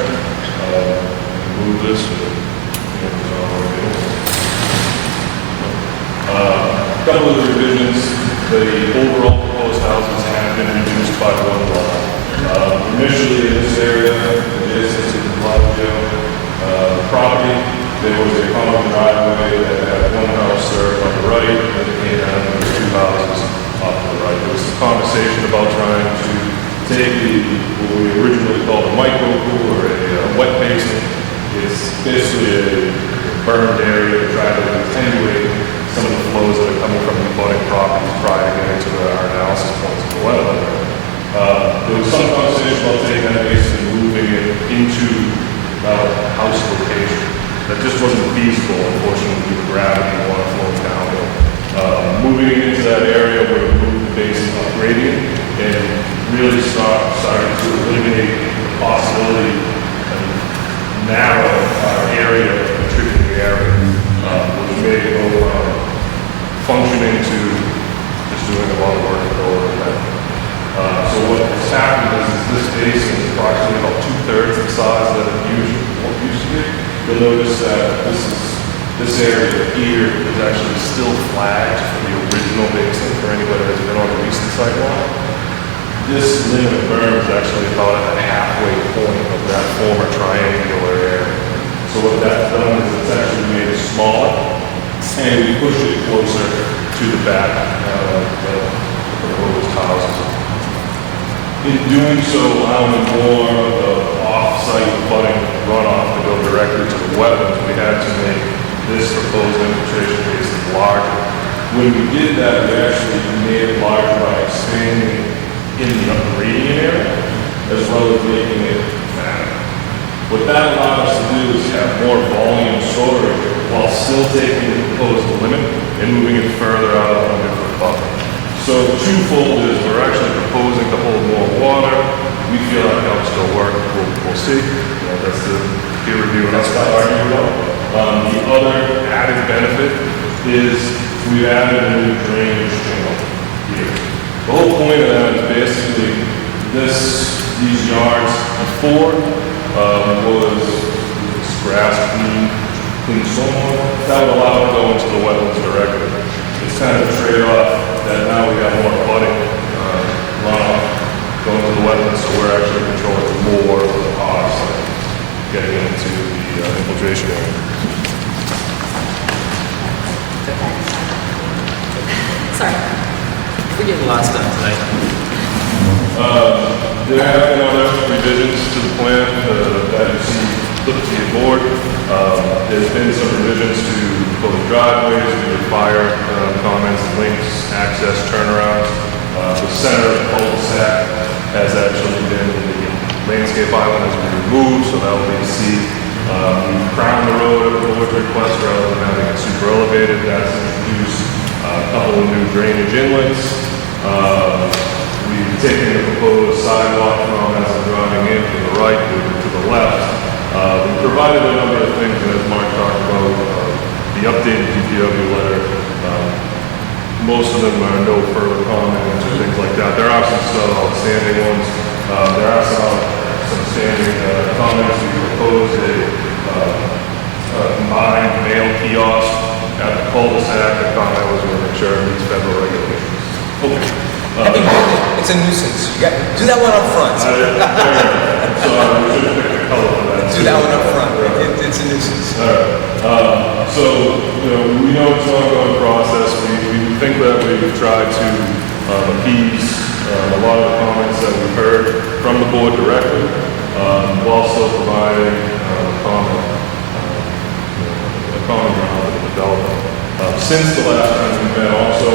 move this. A couple of the revisions, the overall proposed houses have been reduced by 1 lot. Initially in this area, adjacent to the property, there was a common driveway that had 1 house served on the right, and it came down, there was 2 houses off to the right. There was some conversation about trying to take what we originally called a micro pool or a wet basin. It's basically a burned area to try to attenuate some of the flows that are coming from the abutting properties prior to getting to our analysis points of the wetland. There was some conversation about taking that basin and moving it into house location. That just wasn't feasible, unfortunately, due to gravity and water flowing downhill. Moving it into that area would have moved the basin up gradient and really starting to eliminate the possibility and narrow our area, contributing area, which made it go from functioning to just doing a lot of work to go over that. So what has happened is this basin is approximately about 2/3 the size that it used to be. you'll notice that this area here is actually still flagged for the original basin for anybody that's been on the recent sidewalk. This limit of berm is actually about at the halfway point of that former triangular area. So what that's done is it's actually made it smaller, and we push it closer to the back of the proposed houses. In doing so, allowing more of the off-site flooding runoff to go directly to the wetlands, we had to make this proposed infiltration basin larger. When we did that, we actually made it larger by expanding in the gradient area, as well as making it fatter. What that allowed us to do is have more volume storage while still taking the proposed limit and moving it further out of the different buffer. So twofold is we're actually proposing to hold more water. We feel that helps to work. We'll see. That's the peer review and that's not arguing about. The other added benefit is we added a new drainage channel here. The whole point of that is basically these yards before was grass, clean soil. That would allow it to go into the wetlands directly. It's kind of a trade-off that now we have more flooding runoff going to the wetlands, so we're actually controlling more of the cost getting into the infiltration area. Sorry. We're getting lots done tonight. There have been other revisions to the plan that you see put to your board. There's been some revisions to proposed driveways, we fire comments, links, access, turnarounds. The center of the cul-de-sac has actually been the landscape island as we removed, so that will be a C. We crowned the road at the board's request rather than having it super elevated. That's introduced a couple of new drainage inlets. We've taken the proposed sidewalk from as I'm driving in from the right to the left. We provided a number of things, and as Mark talked about, the updated DPW letter, most of them are no further comments or things like that. There are some still outstanding ones. There are some standing comments. We proposed a combined mail kiosk at the cul-de-sac. The comment was to make sure it meets federal regulations. Okay. It's a nuisance. You got, do that one up front. So we should pick the color for that. Do that one up front. It's a nuisance. So, we know it's an ongoing process. We think that we've tried to appease a lot of the comments that we've heard from the board directly, while still providing a common ground for the developer. Since the last time we met also,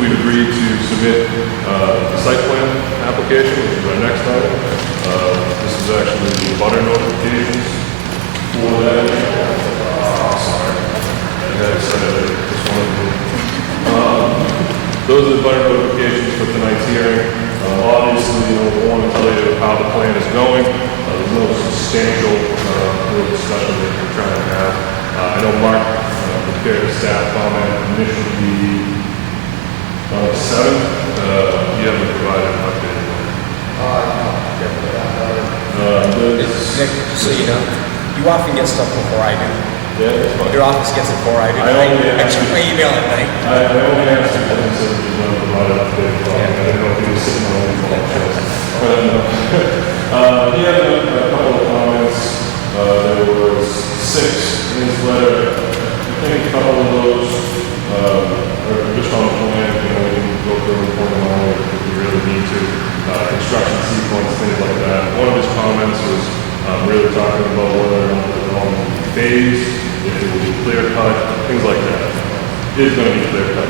we've agreed to submit the site plan application, which is our next item. This is actually the butter notifications for that. Sorry. I got excited. Just wanted to those are the butter notifications for tonight's hearing. Obviously, we want to tell you how the plan is going. There's no substantial real discussion that we're trying to have. I know Mark prepared a staff comment initially 7. You haven't provided an update. Nick, just so you know, you often get stuff before I do. Yeah, that's fine. Your office gets it before I do. I check my email at night. I only asked you because he was going to provide an update. I didn't know if he was sitting on his phone. He had a couple of comments. There was 6 in his letter. I think a couple of those are just on the plan. We can go through and point them out if we really need to. Construction sequence, things like that. One of his comments was really talking about whether or not the development will be phased, if it will be clear cut, things like that. It is going to be clear cut.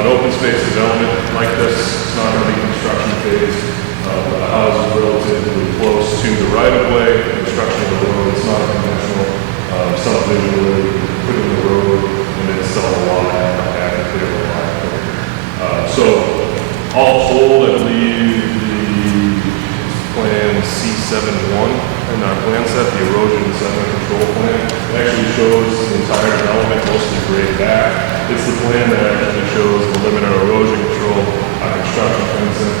An open space development like this, it's not going to be construction phase. The house is relatively close to the right of way, construction of the road, it's not conventional subdivision where we put in the road and then sell a lot and clear the lot. So all told, I believe plan C71 in our plan set, the erosion and sediment control plan, actually shows the entire development mostly grayed back. It's the plan that actually shows the limit of erosion control, construction fencing,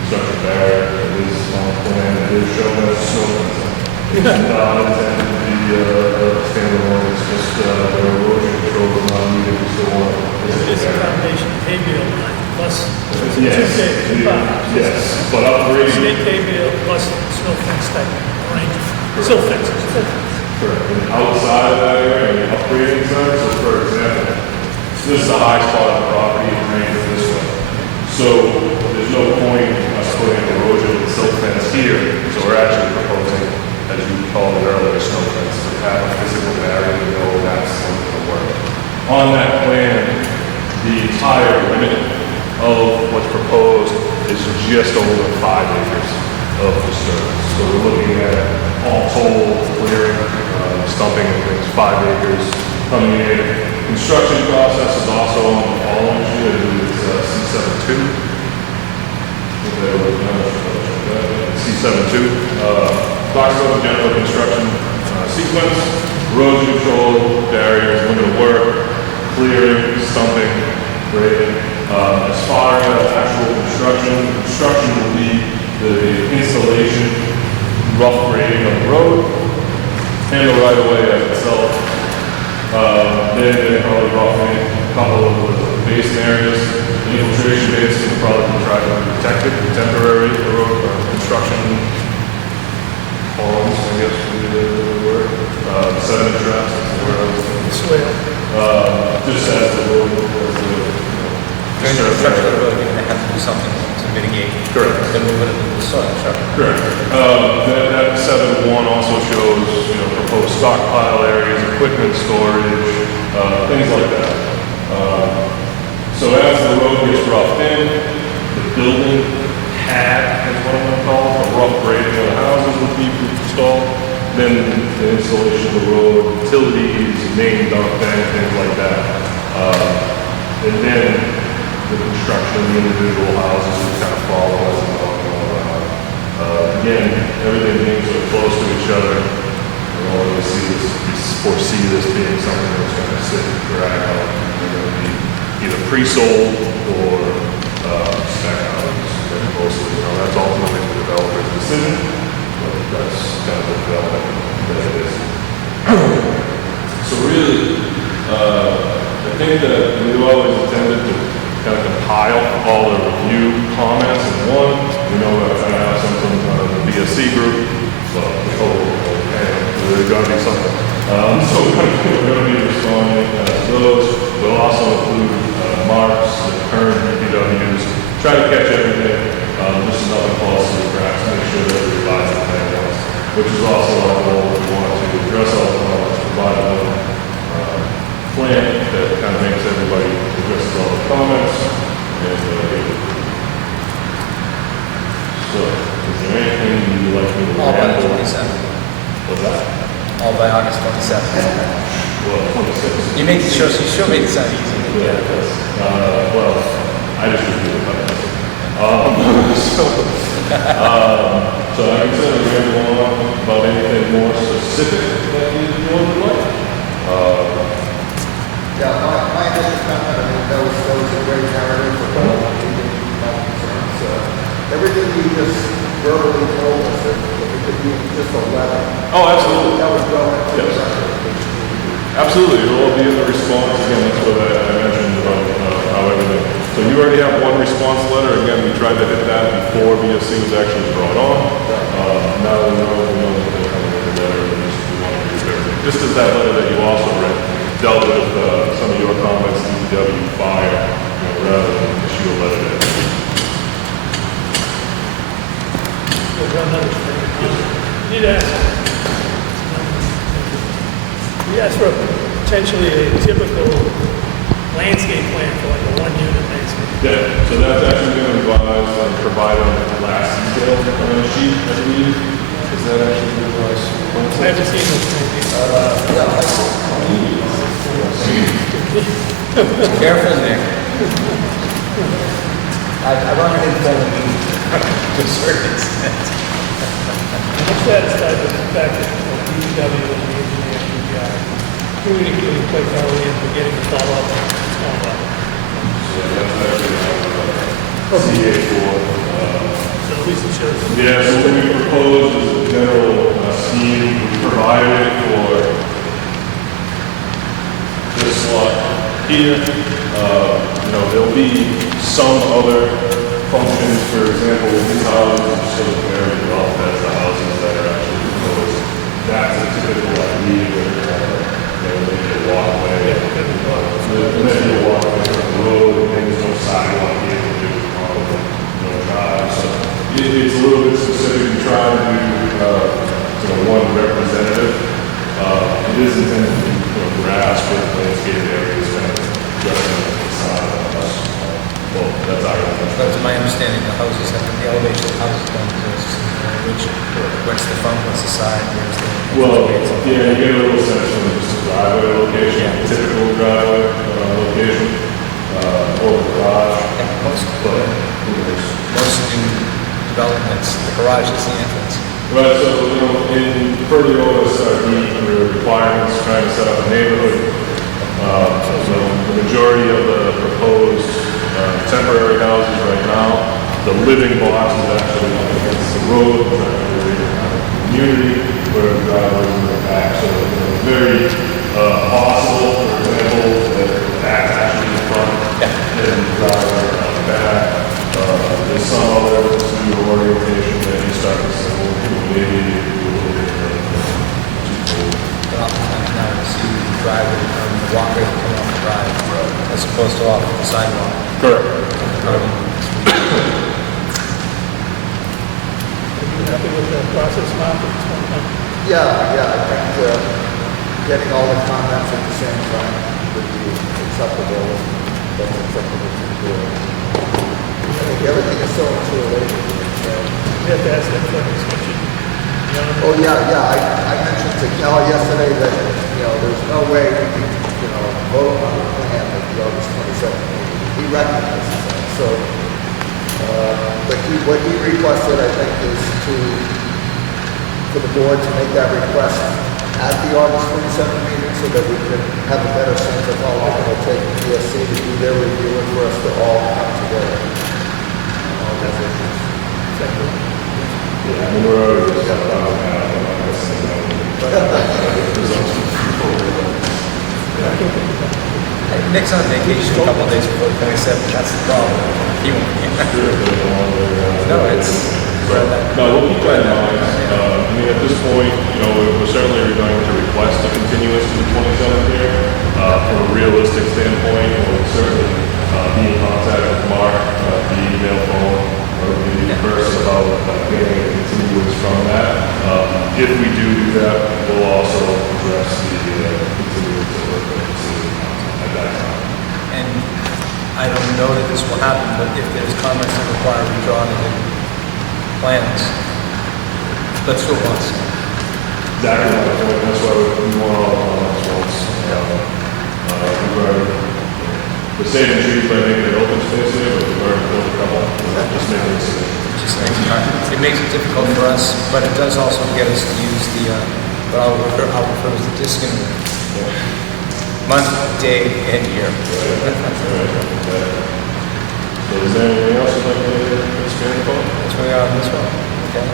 construction barrier. It is on the plan. It is shown as snow fencing. It's not intended to be standalone, it's just, the erosion control is not needed, we still want. It's a combination of hay bale line plus it's a two part. Yes, but upgrading. State hay bale plus snow fence type arrangement. Silt fences. Correct. And outside of that area, and the upgrading side, so for example, this is the high spot of the property, it drains this way. So there's no point in us putting erosion and silt fence here, so we're actually proposing, as you called it earlier, snow fence, to have a physical barrier to know that's going to work. On that plan, the entire limit of what's proposed is just over 5 acres of disturbance. So we're looking at all told, clearing, stumping and things, 5 acres coming in. Construction process is also on the following sheet, I believe it's C72. C72. Talks about the general construction sequence, erosion control, barriers, limit of work, clearing, stumping, grading. As far as actual construction will be the installation, rough grading of the road, and the right of way as itself. Then probably roughly a couple of the basin areas. The infiltration basin will probably be tried to be protected, temporary road construction ponds, I guess would be the word. Sediment traps, that's the word I was thinking. Swale. Just as the road, During the construction of the road, you're gonna have to do something to mitigate. Correct. The movement of the soil, sure. Correct. That 7-1 also shows, proposed stockpile areas, equipment storage, things like that. So as the road gets roughed in, the building pad, is what I'm going to call it, a rough grading of the houses would be installed. Then the installation of the road, utilities, main dump bank, things like that. And then the construction of the individual houses would kind of follow as it's all going around. Again, everything being so close to each other, we always foresee this being something that's going to sit and drag out. They're going to be either pre-sold or spec houses. And mostly, that's ultimately the developer's decision, but that's kind of the development that it is. So really, I think that we always intended to kind of compile all the review comments in one. We know that I have something on the BSC group, so there's got to be something. So we're going to be responding to those. We'll also include marks, the current DPWs, try to catch everything. This is nothing false to the graphs, make sure that we revise the plan once, which is also our goal. We want to address all the comments, provide a plan that kind of makes everybody addresses all the comments. And so, is there anything you'd like me to All by add? the 27th. What's that? All by August 27th. Well, 26. You make it sure, you sure make it sound easy. Yeah, it does. Well, I just review it. So I can say we have one about anything more specific that you would like. Yeah, my initial comment, I mean, that was a great narrative for both my concerns. Everything you just verbally told us, if it could be just a letter. Oh, absolutely. That would go into the Yes. record. Absolutely, it will all be in the response. Again, that's what I mentioned about how everything. So you already have one response letter. Again, we tried to hit that before BSC was actually brought on. Now we know that they're coming with a letter, and we want to do everything. Just as that letter that you also read dealt with some of your comments, DPW, fire, rather than issue a letter to everybody. One other thing. You need to ask. We asked for potentially a typical landscape plan for like a one-unit landscape. Yeah, so that's actually been revised and provided on the last detail sheet, I believe. Is that actually the revised? I haven't seen those plans. Careful in there. I run it in full to a certain extent. I'm satisfied with the fact that DPW and the engineer communicating quite thoroughly and we're getting the follow-up. So that's actually CA4. So at least it shows. Yeah, so what we proposed is a general scheme. We provided it for here. There'll be some other functions, for example, these houses are still very developed as the houses that are actually proposed. That's a typical idea where, maybe a walkway, maybe a walkway from the road, and there's no sidewalk here, there's no drive. So it's a little bit specific to try to do, one representative. It is intended to be, grass with landscape areas kind of just on the facade of the house. Well, that's our intention. That's my understanding, the houses, have the elevation of the houses don't exist. What's the front, what's the side, where's the... Well, yeah, you get a little sense from just the driveway location, typical driveway location, or the garage. Yeah, But who knows? most new developments, the garage is the entrance. Right, so, in per the OSRD, under requirements, trying to set up a neighborhood, the majority of the proposed temporary houses right now, the living box is actually up against the road, community, where the driveway is in the back, so it's very possible, for example, that the back's actually in front, and the driveway on the back. There's some other new orientation that you start to see, maybe a little bit But oftentimes now you see the driveway from the walkway coming off the drive, as opposed to off the sidewalk. correct. Are you happy with the process, Mark, at this point in time? Yeah, I think getting all the comments at the same time would be acceptable. That's acceptable to the board. I think everything is so interrelated. We have to ask them for an extension. Oh, yeah, I mentioned to Cal yesterday that, there's no way we can, vote on the plan at the August 27th meeting. He recognizes that, so, but what he requested, I think, is for the board to make that request at the August 27th meeting so that we can have a better sense of how long it'll take the PSC to do their review and for us to all come together. All those issues. Yeah, I mean, we're already just got down now, I'm not gonna say Nick's on vacation a couple of days before the 27th, that's the problem. He won't be here. No, it's... No, we'll keep that in mind. At this point, we're certainly going to request a continuance to the 27th here. From a realistic standpoint, we'll certainly be in contact with Mark, via email, phone, or the person about getting a continuance from that. If we do that, we'll also address the continuance of the city at that time. And I don't know that this will happen, but if there's comments that require redrawing of the plans, let's do it once. Exactly my point. That's why we want all the comments once. We're saving trees by making it open space here, but we've already built a couple. Just making it safe. It makes it difficult for us, but it does also get us to use the, what I'll refer to as the discount month, day, and year. So is there anything else you'd like to expand upon? That's where we are on this one. Okay.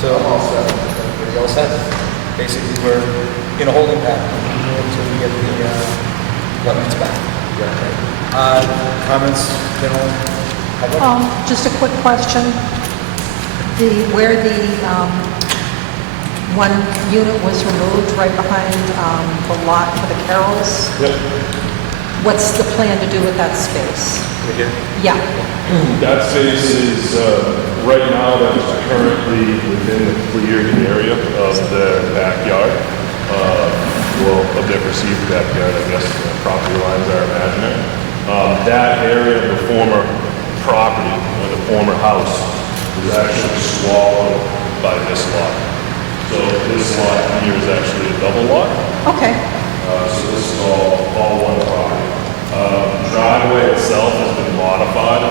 So I'm all set. Everybody all else set. Basically, we're in a holding pattern until we get the wetlands back. Comments, gentlemen? Public? Just a quick question. Where the one unit was removed right behind the lot for the Carrolls, Yep. what's the plan to do with that space? Right here. Yeah. That space is, right now, that is currently within the cleared area of the backyard. Well, of their perceived backyard, I guess, the property lines are imaginary. That area of the former property, or the former house, was actually swallowed by this lot. So this lot here is actually a double lot. Okay. So this is all one property. Driveway itself has been modified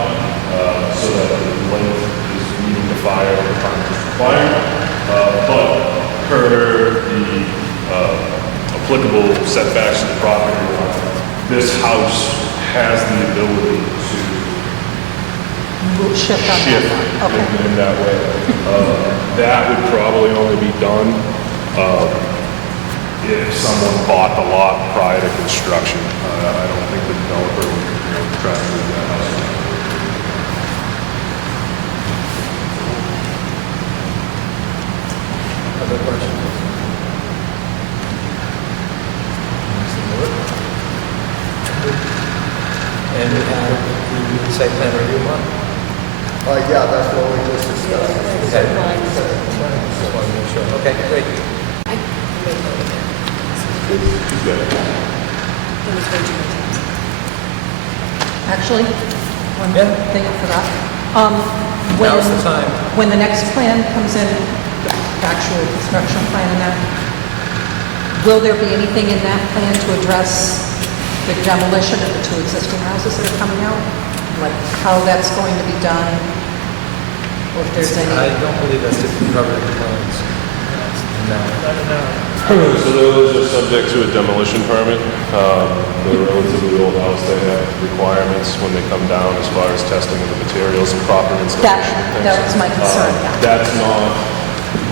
so that the length is meeting the fire requirement. But per the applicable setbacks to the property line, this house has the ability to Shift on shift that one. Okay. in that way. That would probably only be done if someone bought the lot prior to construction. I don't think the developer would, try to move that house. Other questions? And we have the site plan review one? Yeah, that's what we just discussed. Okay. Just wanted to make sure. Okay, great. Actually, one Yeah. thing I forgot. Now's the time. When the next plan comes in, the actual construction plan and that, will there be anything in that plan to address the demolition of the two existing houses that are coming out? Like how that's going to be done? Or if there's any? I don't believe that's typically covered in the plans. No. So those are subject to a demolition permit. They're a relatively old house. They have requirements when they come down as far as testing of the materials and proper installation. That was my concern, yeah. That's not,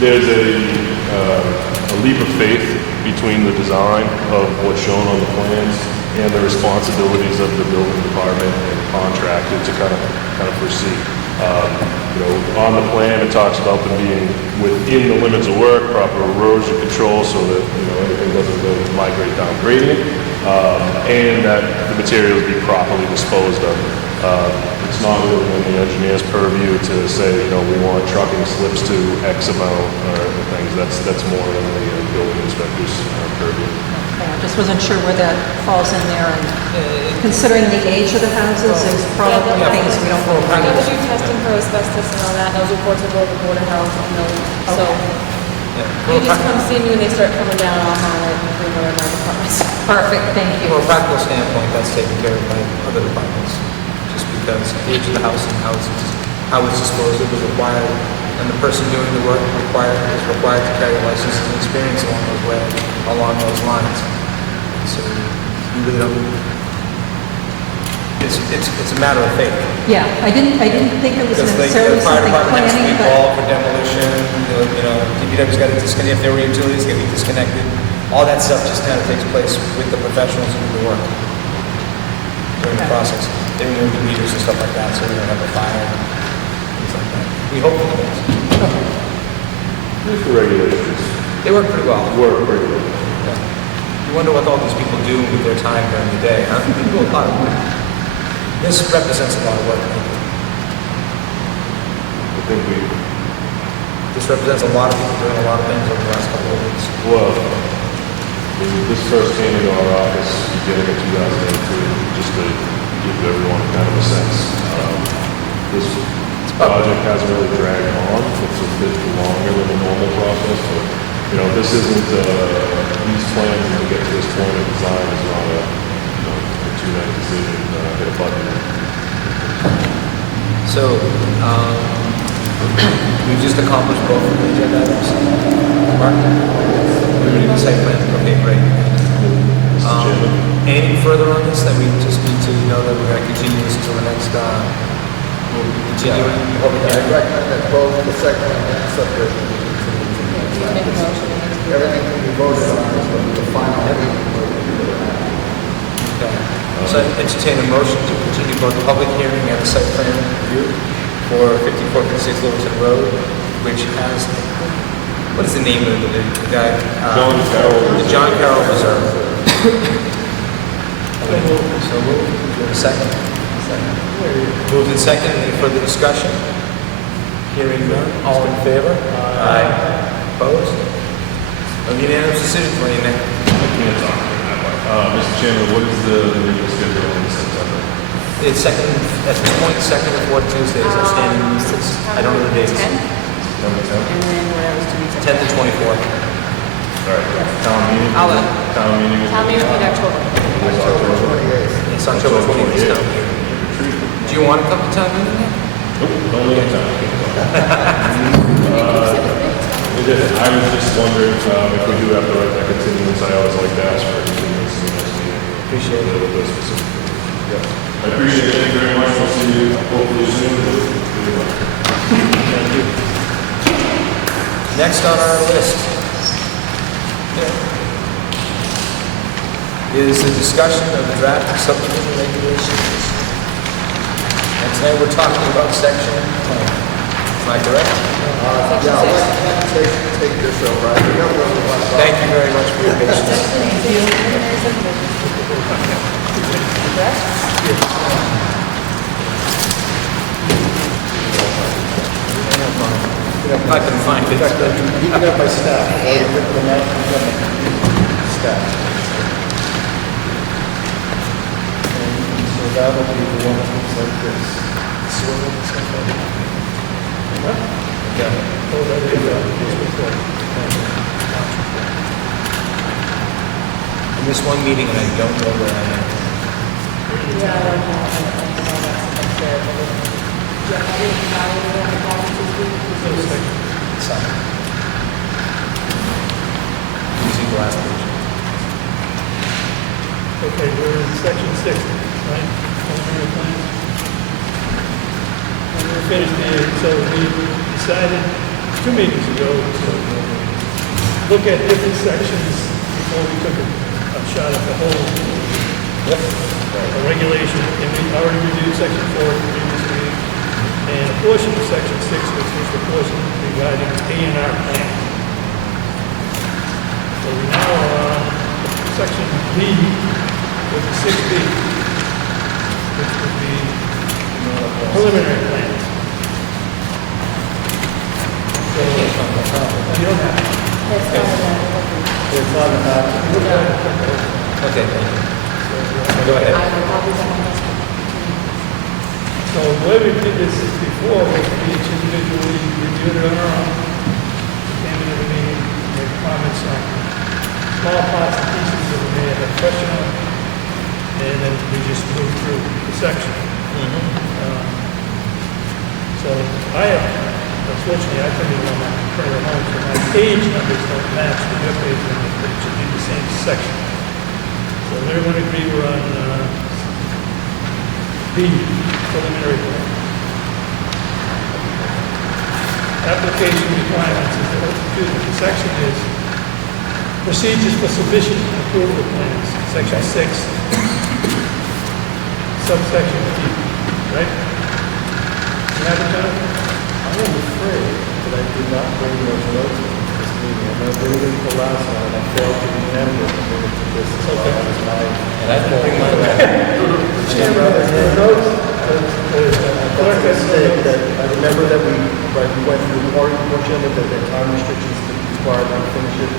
there's a leap of faith between the design of what's shown on the plans and the responsibilities of the building department and contractor to kind of foresee. On the plan, it talks about them being within the limits of work, proper erosion control so that, anything doesn't go migrate down gradient, and that the materials be properly disposed of. It's not really in the engineer's purview to say, we want trucking slips to X amount or things. That's more in the building inspector's purview. Okay, I just wasn't sure where that falls in there, and considering the age of the houses, there's probably things we don't know. We're gonna do testing for asbestos and all that, and those reports will go to the Board of Health, so you just come see me when they start coming down, I'll highlight and bring one of my departments. Perfect, thank you. From a practical standpoint, that's taken care of by other departments. Just because the age of the house and how it's disposed of is required, and the person doing the work is required to carry licenses and experience along those lines. So you really don't. It's a matter of faith. Yeah, I didn't think it was Because necessarily the fire something department has to be planning, but involved for demolition, DPW's got to disconnect, if there were utilities, got to be disconnected. All that stuff just kind of takes place with the professionals who do the work during the process. They remove the meters and stuff like that, so we don't have a fire, things like that. We hope for the best. Here's the regulations. They work pretty well. Work pretty well. Yeah. You wonder what all these people do with their time during the day, huh? They do a lot of work. This represents a lot of work. I think This represents a lot of people doing a lot of things over the last couple of weeks. well, this first came into our office beginning of 2018, just to give everyone kind of a sense. This project hasn't really dragged on. It's a bit longer than the normal process, but, this isn't, these plans to get to this point of design is not a two-night decision, hit a button. So, we just accomplished both of the agenda items. Mark? We're doing the site plan? Okay, great. Mr. Chairman? Anything further on this that we just need to know that we're going to continue this until the next, we'll be continuing the public I hearing? recommend that both the second and the subdivision be continued. Make a motion. Everything can be voted on, this will be the final meeting where we do it. Okay. So entertain a motion to continue both the public hearing and the site plan review for 5456 Littleton Road, which has, what is the name of the guy? John Carroll. The John Carroll Reserve. So moved. Do you have a second? Second. Moved and second. Any further discussion? Hearing none. All in favor? Aye. Opposed? A unanimous decision for you, Nick. I can't talk to that one. Mr. Chairman, what is the meeting schedule in September? It's second, at this point, second and fourth Tuesdays, outstanding meetings. I don't know the dates. 10th, September 10th? and then what else do we do? 10th and 24th. All right, town meeting? I'll, Town meeting? is- Tell me in October. is October 28th. It's October 28th. town meeting. Do you want to come to town meeting? Nope, don't leave town. I was just wondering if we do have to write that continuance, I always like to ask for a continuance in the next meeting. Appreciate it. Those specific. I appreciate it, thank you very much, we'll see you hopefully soon. Thank you. Next on our list. Yeah. is a discussion of the draft subdivision regulations. And tonight we're talking about section 10. Am I correct? Yeah, let me take this over. I remember what we want to Thank you very much for your patience. I can find it. You can have my staff. I already written them out. You can have my staff. And so that'll be the one that looks like this. I missed one meeting and I don't know where I am. Sorry. Can you see the last page? Okay, we're in section 6, right? Preliminary plan. And we're finished there, so we decided 2 meetings ago to look at different sections before we took a shot at the whole regulation. And we already reviewed section 4 at the previous meeting, and a portion of section 6, which was the portion regarding A&R plan. So we now are on section B, with the 6B, which would be preliminary plans. So, you don't have to. It's not an act. Okay, thank you. Go ahead. So the way we did this before was we each individually reviewed it on our own, came into the meeting, made comments on small parts and pieces that we may have a question on, and then we just moved through the section. So I have, unfortunately, I couldn't even on my printer at home, so my page numbers don't match the web page numbers, but it should be the same section. So everyone agree we're on B, preliminary plan. Application requirements is the section is procedures for submission and approval of plans, section 6, subsection D, right? You have it, John? I am afraid that I did not bring those notes to this meeting. I'm going to bring them to the last one, and I failed to remember to bring it to this. So that was my... And I didn't bring mine back. Notes? That's a mistake. That I remember that we went through the portion of it, that time restrictions required me to finish it.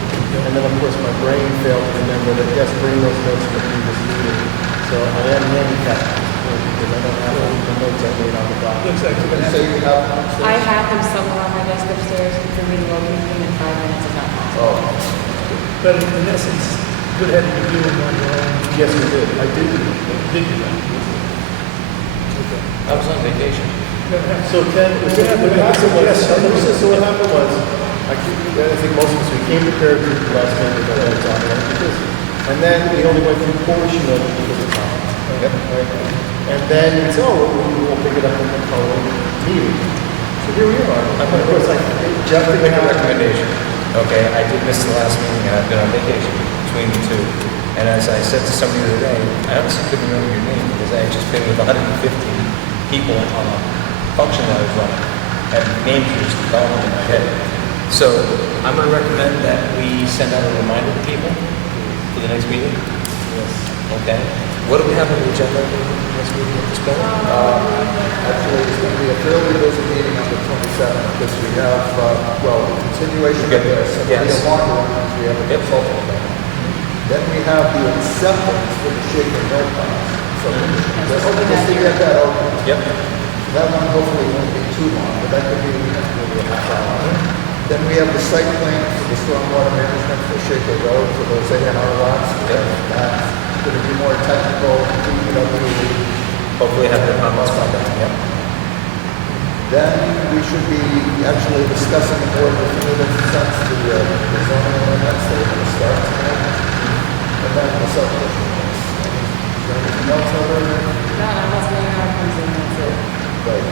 And then, of course, my brain failed to remember that, yes, bring those notes from the previous meeting. So I am handicapped because I don't have all the notes I made on the document. Looks like You say you have them upstairs? I have them somewhere on my desk upstairs. You can read them over in 5 minutes if not possible. Oh, But in essence, good having you do them on your own. Yes, we did. I did. Did you not? Okay. I was on vacation. So Ken, what happened was, I think most of us, we came prepared to the last meeting that I was talking about this. And then we only went through a portion of it because of time. Right? And then we said, oh, we'll pick it up in the following meeting. So here we are. Of course, Jeff, to make a recommendation. Okay, I did miss the last meeting, and I've been on vacation between the two. And as I said to somebody the other day, I honestly couldn't remember your name because I had just been with 150 people on a function that I was running, and names were just gone in my head. So I'm going to recommend that we send out a reminder to people for the next meeting. Yes. Okay. What do we have on the agenda for the next meeting at this point? actually, it's going to be a fairly busy meeting on the 27th because we have, well, a continuation of this. And Yes. a longer one because we have a consultant. Then we have the acceptance for the Shaker Mill plans. So we're hoping to get that open. Yep. That one hopefully won't be too long, but that could be maybe a half hour. Then we have the site plan for the stormwater management for Shaker Road for those A&R lots. That's going to be more technical, Hopefully have their comments by then. Yep. Then we should be actually discussing the board definitive sense the zoning ordinance that we're going to start tonight. And then the subdivision. Is there anything else other than? No, unless the A&R comes in, that's it. Right.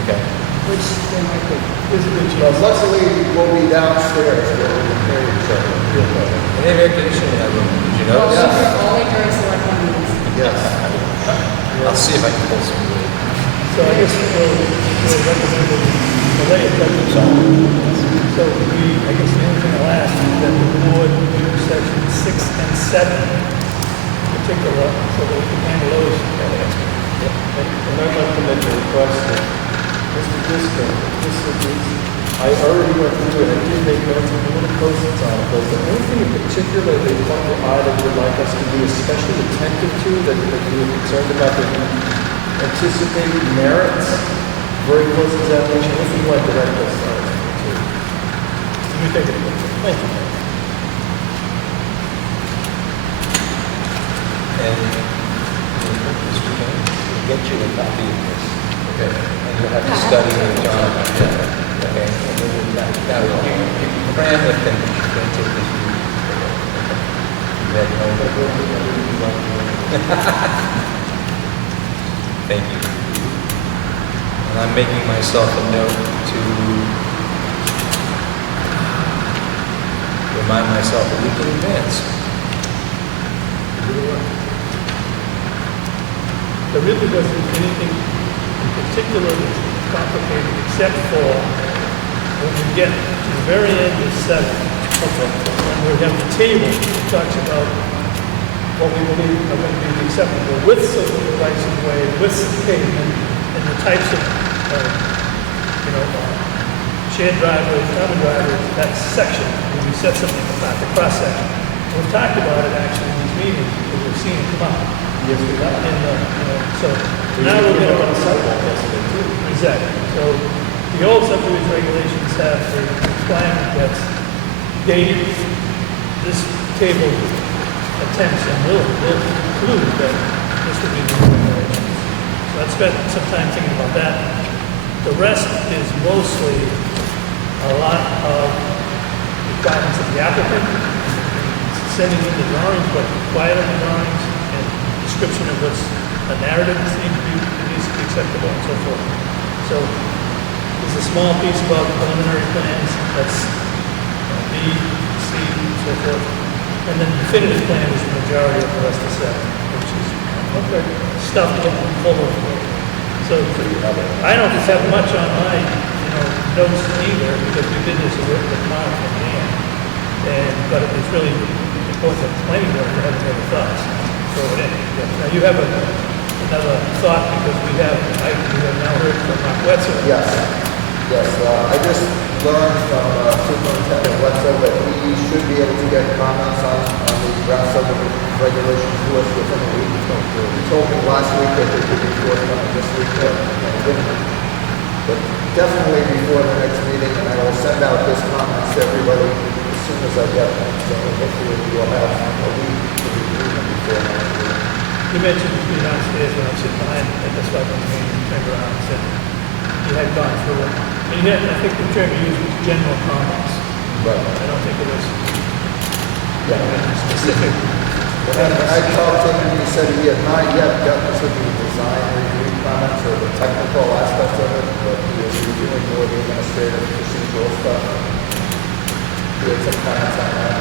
Okay. Which there might be. This is the Well, luckily, we'll be downstairs where we can hear each other. They have air conditioning in that room, did you notice? Only during selectmen meetings. Yes. I'll see if I can pull some wood. So I guess we'll recommend that we delay it, but so I guess the only thing I'll ask is that the board do section 6 and 7 in particular, so that we can handle those. And I'd like to make a request that Mr. Disco, I already went through it, I did make notes and little post-its on it, but is there anything in particular that you want your eye that you'd like us to be especially attentive to, that you were concerned about, that you anticipate merits, very close examination, anything you want to direct us to? You think it would. Thank you. And Mr. King, we'll get you a copy of this. Okay. And you'll have to study with John. Okay. And then now you can cram with them, but you can't take this view. You have no Thank you. And I'm making myself a note to remind myself a week in advance. There really wasn't anything in particular that's complicated, except for when we get to the very end of 7, when we have the table that talks about what we believe are going to be the acceptable widths of the rights of way, widths of pavement, and the types of, shared driveways, common driveways, that section, when we set something apart, the cross section. We've talked about it actually in these meetings, because we've seen it come up. Yes, we have. And, so now we're going to on the sidewalk yesterday too. Exactly. So the old subdivision regulations have a requirement that's dated. This table attempts and will include that this will be the new regulations. So I spent some time thinking about that. The rest is mostly a lot of requirements of the applicant, sending in the drawings, what required in the drawings, and description of what's a narrative that needs to be acceptable and so forth. So there's a small piece about preliminary plans, that's B, C, and so forth. And then the definitive plan is the majority of the rest of 7, which is stuffed full of. So I don't have much on my notes either, because we did this with Mark and Dan. But it's really important that the planning board has other thoughts. Throw it in. Now you have another thought, because we have now heard from Mark Wetzel. Yes. I just learned from Superintendent Wetzel that we should be able to get comments on the draft subdivision regulations to us within a week. He told me last week that they could be forthcoming this week, but definitely before the next meeting, and I will send out his comments to everybody as soon as I get them. So hopefully we'll have a week to review them before next meeting. You mentioned me downstairs when I was sitting behind at the selectmen's meeting, and turned around and said you had gone through it. And yet, I think the term you used was general comments. Right. I don't think it was specific. And I talked to him, and he said he had not yet gotten to the design review comments or the technical aspects of it, but he was reviewing more the administrative procedural stuff. He had some comments on that.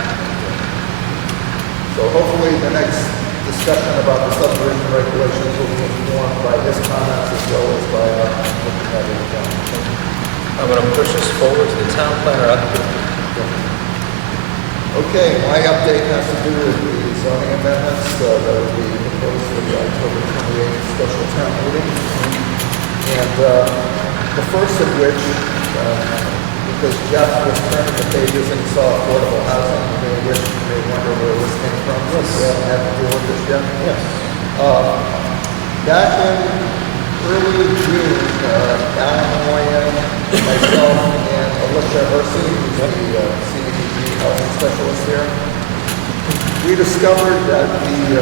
So hopefully the next discussion about the subdivision regulations will be informed by his comments as well as by looking at it again. I'm going to push us forward to the town planner update. Okay, my update has to do with the zoning amendments that will be proposed for the October 28th special town meeting. And the first of which, because Jeff was turning the pages and saw affordable housing, you may wonder where this came from. Yes. We haven't had to deal with this yet. Yes. Back in early June, Alan Moyen, myself, and Alicia Hersey, who's the CDBG housing specialist here, we discovered that the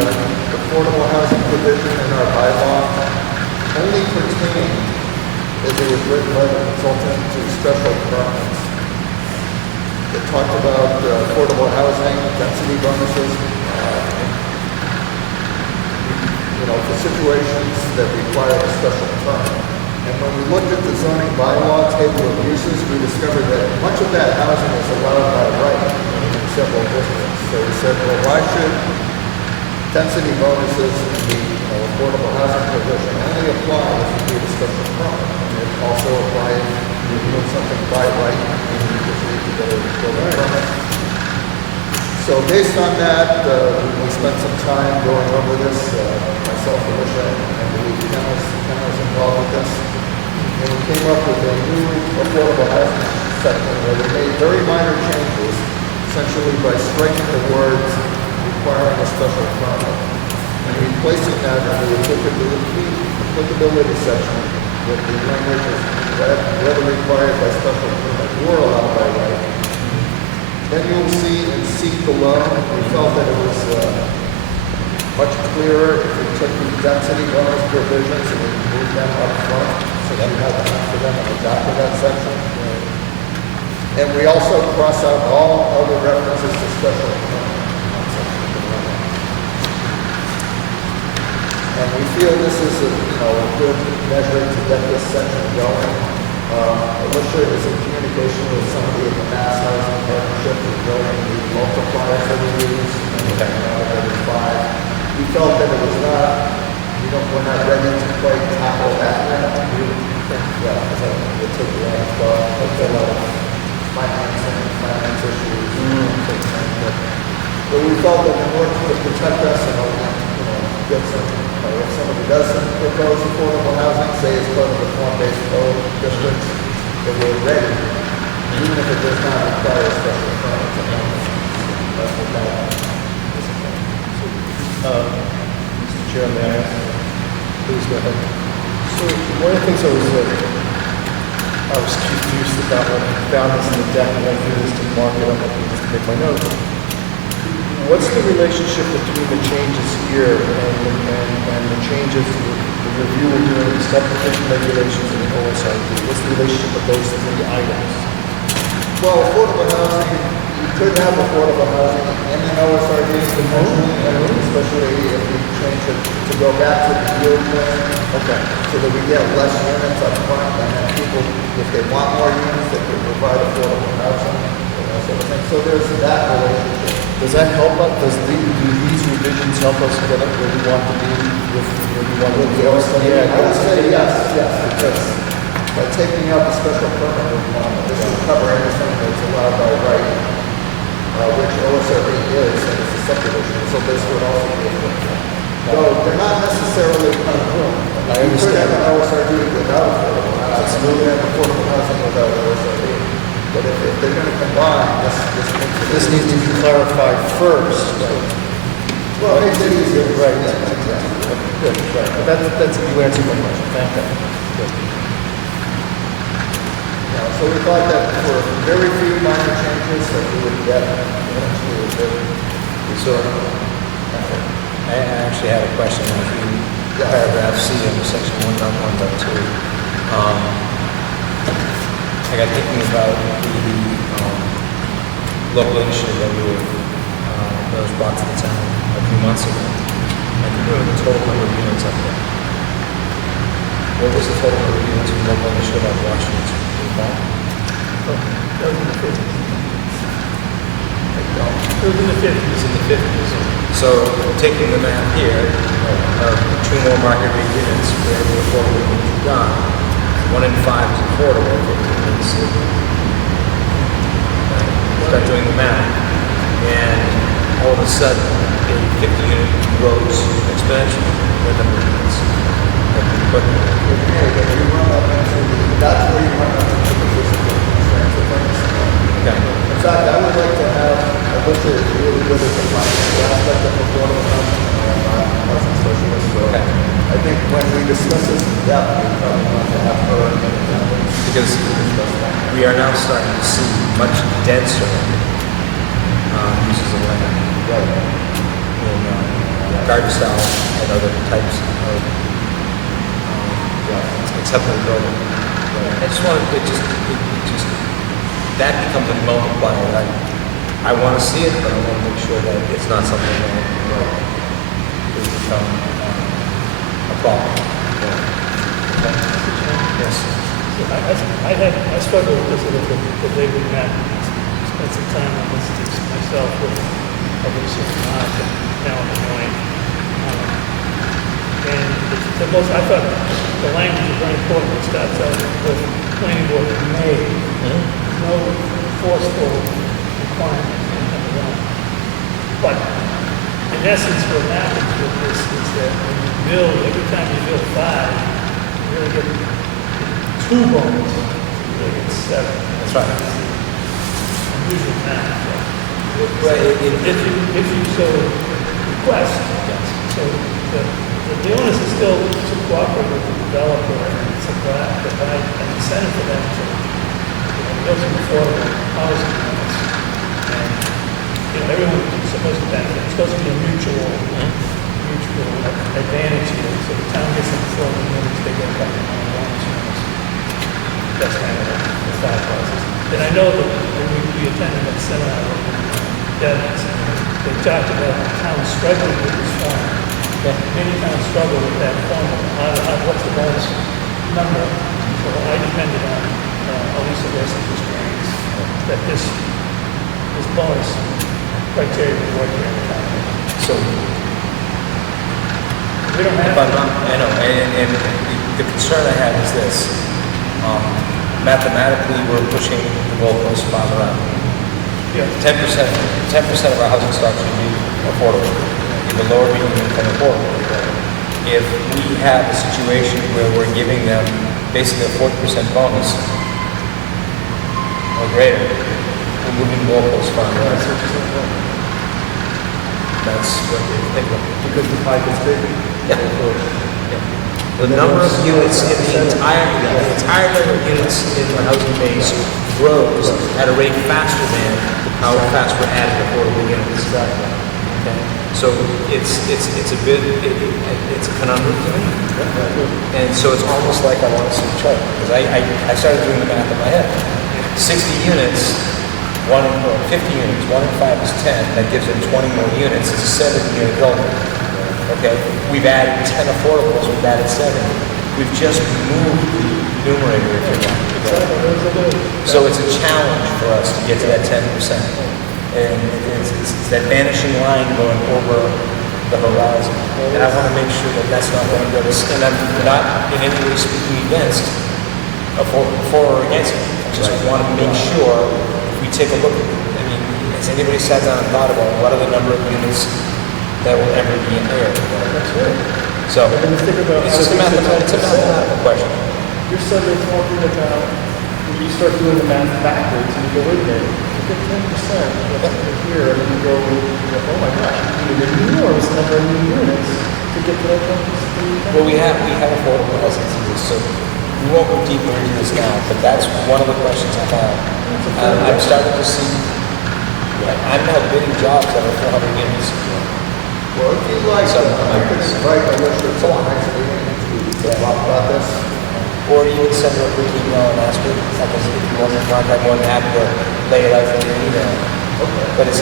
affordable housing provision in our bylaw only pertained, as it was written by the consultant, to special permits. It talked about affordable housing, density bonuses, for situations that require a special permit. And when we looked at the zoning bylaw table of uses, we discovered that much of that housing is allowed by right in several districts. So we said, well, why should density bonuses in the affordable housing provision only apply if you need a special permit? And it also applies if you're doing something by right and you just need to get a building permit. So based on that, we spent some time going over this, myself, Alicia, and I believe Ken was involved with this. And we came up with a new affordable housing section where we made very minor changes, essentially by striking the words requiring a special permit and replacing that in the applicability section with the language is whether required by special permit or allowed by right. Then you'll see in C below, we felt that it was much clearer if we took the density bonus provisions and we moved them up front, so that we had to answer them at the top of that section. And we also cross out all other references to special permit. And we feel this is a good measure to get this section going. Alicia is in communication with somebody at the Mass Housing Partnership regarding the multipliers that we use, and every 5. We felt that it was not, we're not ready to quite tackle that yet. It took a lot of finance issues. But we felt that in order to protect us and get some, if somebody doesn't propose affordable housing, say it's part of the form-based code districts, that we're ready, even if it does not require a special permit. That's what that is. Mr. Chair, may I ask? Please go ahead. So one of the things I was confused about when I found this in the deck and went through this to mark it up just to make my notes. What's the relationship between the changes here and the changes to the review we're doing of the subdivision regulations and the OSRD? What's the relationship of those 3 items? Well, affordable housing, you could have affordable housing in an OSRD potentially, especially if we change it to go back to the yield plan. Okay. So that we get less units up front, and then people, if they want more units, they can provide affordable housing, sort of thing. So there's that relationship. Does that help us? Do these revisions help us get up where we want to be with where we want to be? Yeah, I would say yes, because by taking out the special permit requirement, this will cover everything that's allowed by right, which OSRD is, and it's a subdivision, so this would also be a thing. Though they're not necessarily conjoined. I understand. You could have an OSRD without affordable housing, you could have affordable housing without OSRD. But if they're going to combine, This needs to be clarified first. well, it makes it easier. Right. Exactly. Good. Right. But that's you answered my question. Thank you. Good. So we thought that for very few minor changes that we would get eventually a good resort. I actually had a question in paragraph C under section 1.1.2. I got thinking about the local initiative that was brought to the town a few months ago. I can remember the total number of units up there. What was the total number of units in local initiative of Washington Street? Do you recall? That was in the 50s. It was in the 50s. It's in the 50s. So taking the map here, 2 more market rate units where the affordable units are gone. 1 in 5 is affordable. 15 is start doing the math, and all of a sudden, a 50-unit grows expansion in the number of units. But That's where you run up into the physical constraints of things. okay. In fact, I would like to have, I wish it was really good at the financial aspect of affordable housing, and I'm not a housing specialist, so Okay. I think when we discuss this in depth, we probably want to have her and Because we are now starting to see much denser uses of land in garden style and other types of acceptable building. I just wanted it just that becomes a multiplier. I want to see it, but I want to make sure that it's not something that will become a problem. Okay. Yes. I struggled with this a little bit, but they would not spend some time on this. myself with public system now in the morning. And the most, I thought the language is very important. It starts out with planning board may. No forceful requirement, number one. But in essence, what happens with this is that when you build, every time you build 5, you really get 2 bones. You really get 7. That's right. Unusual math. Well, If you so request, so the onus is still to cooperate with the developer and to provide an incentive for them to build some affordable housing units. And everyone's supposed to benefit. It's supposed to be a mutual advantage here. So the town gets some affordable units, they get a couple of bonus units. That's kind of the thought process. And I know that when we attended that seminar with Devins, they talked about the town struggling with this form. That many towns struggle with that formula. What's the bonus number? So I depended on Elisa Wilson's experience that this bonus criteria would work here in the town. So, We don't have. I know, and the concern I have is this. Mathematically, we're pushing the goalpost farther out. Yeah. 10% of our housing stock should be affordable. The lower medium income affordable. If we have a situation where we're giving them basically a 40% bonus or greater, we're moving goalposts farther out. That's what they think of. Because the pie gets bigger. The number of units in the entire number of units in the housing base grows at a rate faster than how fast we're adding affordable units. Exactly. Okay. So it's a bit, it's a conundrum to me. And so it's almost like I want to see the chart. Because I started doing the math in my head. 60 units, 50 units, 1 in 5 is 10. That gives them 20 more units. It's a 70-unit building. Okay, we've added 10 affordables, we've added 7. We've just moved the numerator, if you want. So it's a challenge for us to get to that 10%. And it's that vanishing line going over the horizon. And I want to make sure that that's not going to go to, and I'm not in any way speaking against, for or against it. I just want to make sure if we take a look at it. I mean, has anybody sat down and thought about what are the number of units that will ever be in there? That's right. So, And then think about it's just a mathematical question. You're suddenly talking about, when you start doing the math backwards, and you go, wait a minute, you get 10%, what's over here, and then you go, oh my gosh, you need an enormous number of new units to get to that 10%. Well, we have affordable housing through this, so we won't go deeper into this now, but that's one of the questions I have. I'm starting to see, I'm now bidding jobs that are 400 units. Well, if you'd like, I could invite Alicia to the next meeting to talk about this. Or even send her a quick email and ask her, if you want to contact, more than happy to lay it out in your email. Okay. But it's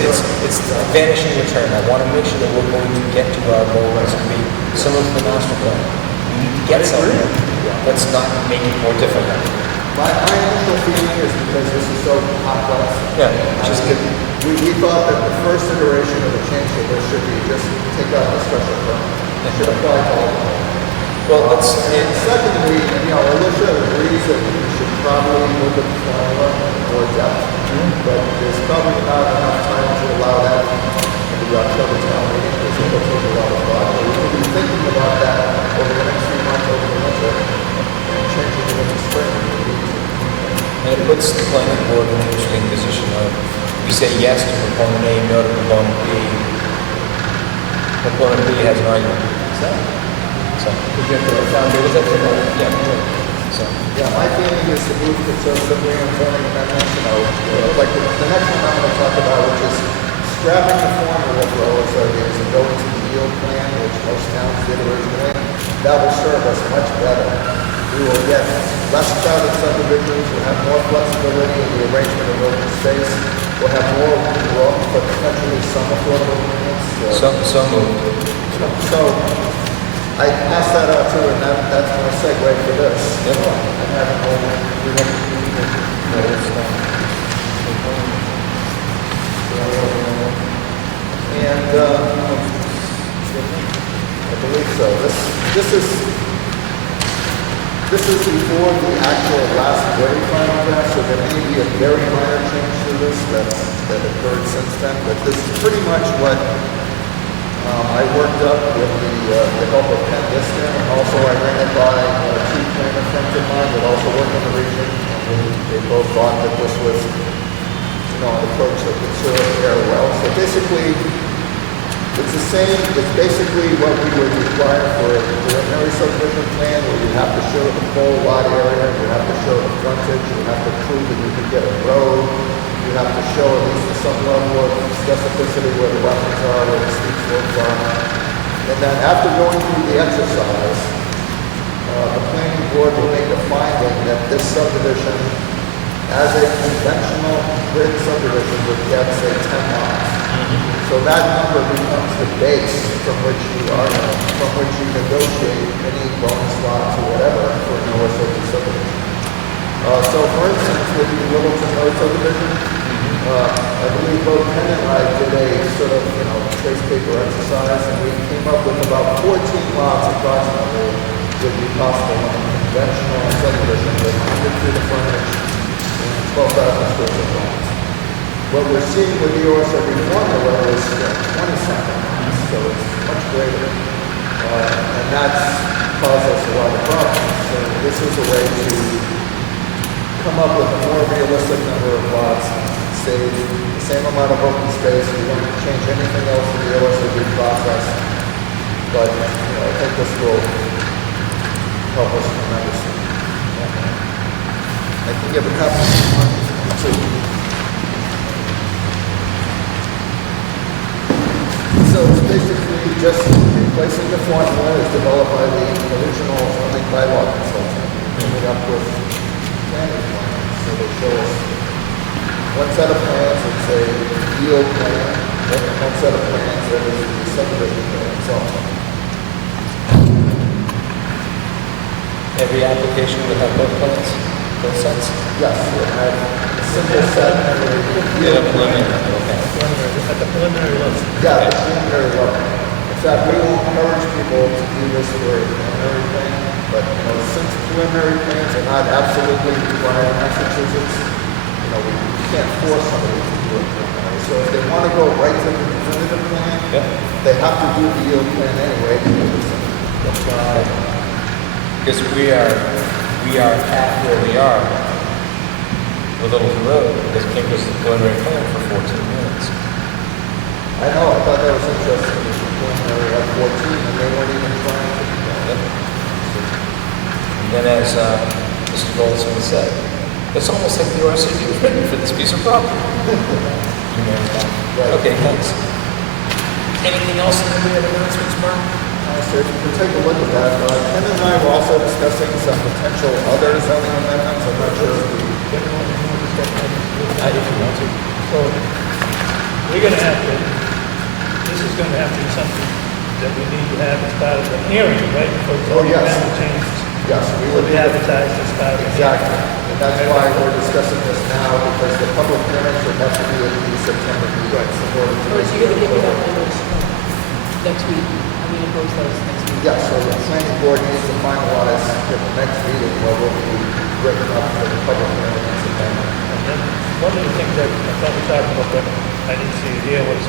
vanishing return. I want to make sure that we're going to get to our goal as to be similar to the master plan. We need to get somewhere. Let's not make it more difficult. My initial feeling is because this is so complex. Yeah, just get, We thought that the first iteration of the change to this should be just take out the special permit. It should apply to all of them. well, let's, And secondly, Alicia agrees that we should probably look at the formula more depth, but there's probably not enough time to allow that in the October town meeting, because it will take a lot of thought. But we will be thinking about that over the next few months, over the winter, and changing it in the spring. and it puts the planning board in an interesting position of, we say yes to proponent A, no to proponent B. Proponent B has an argument. So, To get to the foundation. yeah, so, Yeah, my feeling is to move conservatively on zoning amendments, like the next one I'm going to talk about, which is scrapping the formula for OSRDs and going to the yield plan, which most towns did originally. That will serve us much better. We will get less crowded subdivisions, we'll have more flexibility in the arrangement of open space, we'll have more room for potentially some affordable units. so moved. So, I passed that out too, and that's my segue for this. Yep. I haven't really, I believe so. This is before the actual last very final draft, so there may be a very minor change to this that occurred since then, but this is pretty much what I worked up with the help of Ken Lister, and also I ran it by two planner friends of mine that also work in the region. They both thought that this was, an approach that would serve very well. So basically, it's the same, it's basically what we would require for a preliminary subdivision plan, where you have to show the full lot area, you have to show the frontage, you have to prove that you can get a road, you have to show at least some level of specificity where the wetlands are, where the steep slopes are. And then after going through the exercise, the planning board will make a finding that this subdivision, as a conventional grid subdivision, would get, say, 10 lots. So that number becomes the base from which you negotiate any bonus lots or whatever for an OSOP subdivision. So for instance, with the Littleton Road subdivision, I believe both Ken and I did a sort of, trace paper exercise, and we came up with about 14 lots approximately would be possible in a conventional subdivision with 100 feet of frontage and 12,000 square foot lots. What we're seeing with the OSRD formula is 20-something, so it's much greater. And that's caused us a lot of problems. So this is a way to come up with a more realistic number of lots, save the same amount of open space. We don't change anything else in the OSRD process. But, I think this will help us tremendously. I can give a copy to So it's basically just replacing the formula as developed by the original zoning bylaw consultant, coming up with planning plans. So they show us one set of plans, it's a yield plan, and one set of plans that is the subdivision plan itself. Every application would have both plans, both sets? Yes, we have a simple set and a yield plan. At the preliminary level. Yeah, the preliminary level. In fact, we will encourage people to do this for a preliminary plan, but, since preliminary plans are not absolutely required in Massachusetts, we can't force somebody to do a preliminary. So if they want to go right to the definitive plan, they have to do the yield plan anyway, Because we are at where we are with Littleton Road, because it came to us the preliminary plan for 14 minutes. I know, I thought that was interesting, it was preliminary at 14, and they weren't even trying to do that. And then as Mr. Goldsmith said, it's almost like the RCD was written for this piece of property. Right. Okay, thanks. Anything else in the way of announcements, Mark? So if you can take a look at that, Ken and I were also discussing some potential other zoning amendments. I'm not sure if we... If you want to. So, we're gonna have to, this is gonna have to be something that we need to have as part of the hearing, right? For yes. amendment changes. Yes, we Will would be advertised as part of the hearing. Exactly. And that's why we're discussing this now, because the public hearing should have to be at the September meeting. Right. So you're gonna give me that language next week? I'm gonna post those next week. Yes, so the planning board needs to finalize at the next meeting what will be written up for the public hearing in September. And then, one of the things that I thought we talked about, but I didn't see it here, was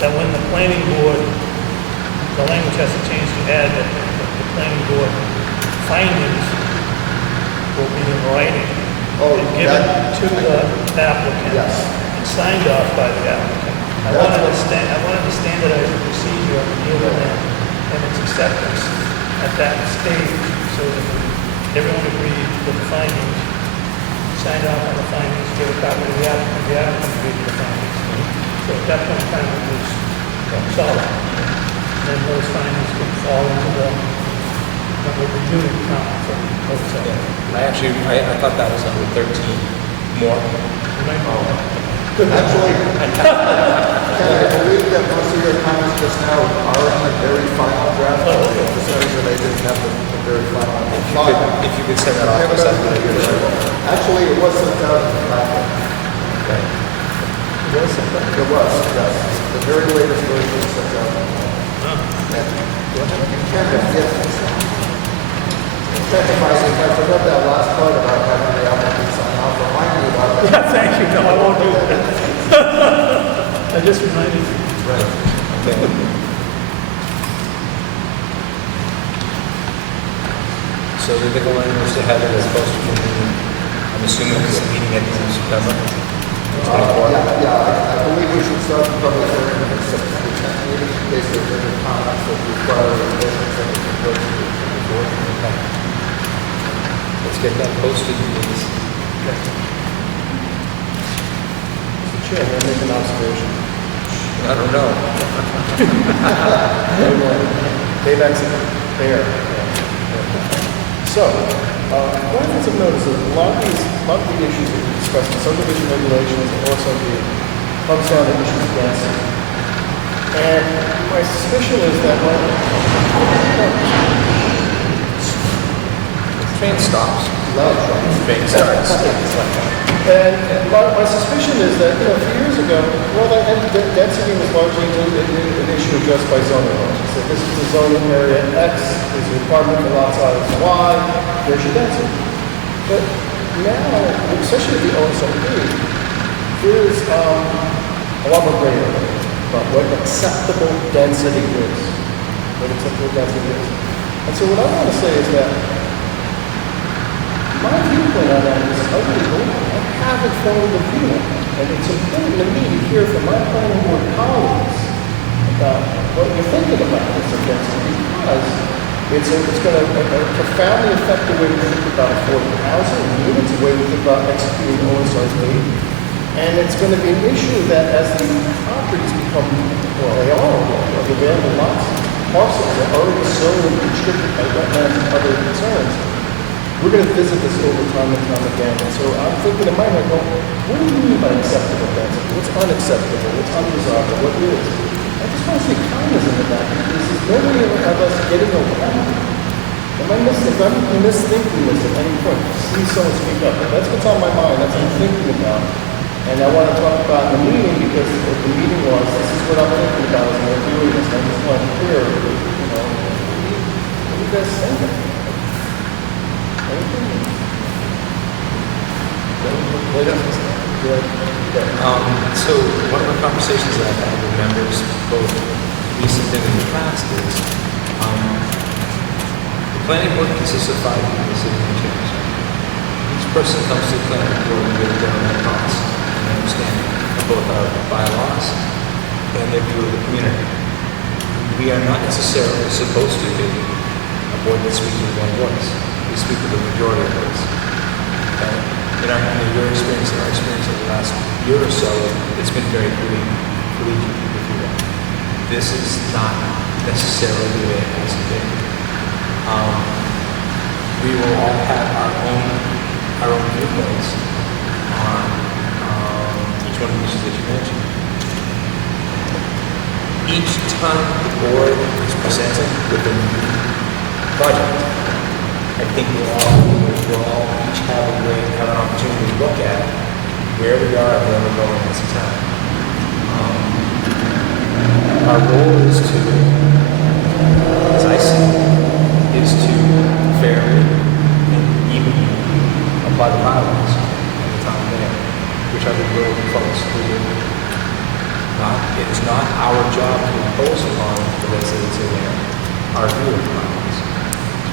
that when the planning board, the language has to change to add that the planning board findings will be in writing and given to the applicant Yes. and signed off by the applicant. I want to standardize the procedure of the plan and its acceptance at that stage, so that everyone agrees with the findings, signed off on the findings, give a copy to the applicant agreed to the findings. So at that point in time, it was solid. Then those findings would fall into the reviewing count for oversight. I thought that was under 13 more. Actually, Ken, I believe that most of your comments just now are in the very final draft. For some reason, they didn't have the very final. If you could send that off, that'd be good. Actually, it was sent out in the packet. The There was, yes. The very latest version is sent out. If I forgot that last part about having the applicant sign off, remind me about that. Yeah, thank you, no, I won't do that. I just reminded you. Right. Okay. So the legal language to have it as posted for meeting, I'm assuming it's a meeting at the end of September? 24th? I believe we should start the public hearing in September 10th meeting, in case there's any comments that require revisions that we can go to the board. Let's get that posted, please. Mr. Chair, may I make an observation? I don't know. Payback's fair. So, one of the things I've noticed is a lot of the issues that we discussed, the subdivision regulations, and also comes down to issues of density. And my suspicion is that Train stops. Train starts. And my suspicion is that, a few years ago, density was largely an issue addressed by zoning laws. So this is the zoning area X, is the requirement for lot size Y, there's your density. But now, especially with the OSRD, there's a lot more gray area about what acceptable density is. And so what I want to say is that my viewpoint on that is ugly. I haven't formed a view on it. And it's important to me to hear from my planning board colleagues about what you're thinking about this density, because it's going to profoundly affect the way we think about affordable housing, units, the way we think about executing OSRD. And it's going to be an issue that as the properties become, well, they are of available lots, parcels that are already so restricted by wetlands and other concerns, we're going to visit this over time and time again. And so I'm thinking in my head, well, what do you mean by acceptable density? What's unacceptable? What's undesirable? What is? I just want to see cognizant of that because there's no way of us getting around it. If I'm misthinking this at any point, please someone speak up. But that's what's on my mind. That's what I'm thinking about. And I want to talk about in the meeting because what the meeting was, this is what I'm thinking about as we're doing this. I just want to hear, what do you guys think? So one of the conversations that I've had with members, both recent and in the past, is the planning board consists of 5 people sitting in chairs. Each person comes to the planning board with their own thoughts and understanding of both our bylaws and their view of the community. We are not necessarily supposed to be a board that speaks with one voice. We speak with the majority of voice. In your experience, in our experience in the last year or so, it's been very collegiate, if you will. This is not necessarily the way it has to be. We will all have our own viewpoints on each one of the issues that you mentioned. Each time the board is presented with a new project, I think we'll all each have an opportunity to look at where we are and where we're going as a town. Our role is to, as I see it, is to fairly and evenly apply the bylaws in the town there, which are the road folks who do. It is not our job to impose upon the residents in there our view of the bylaws.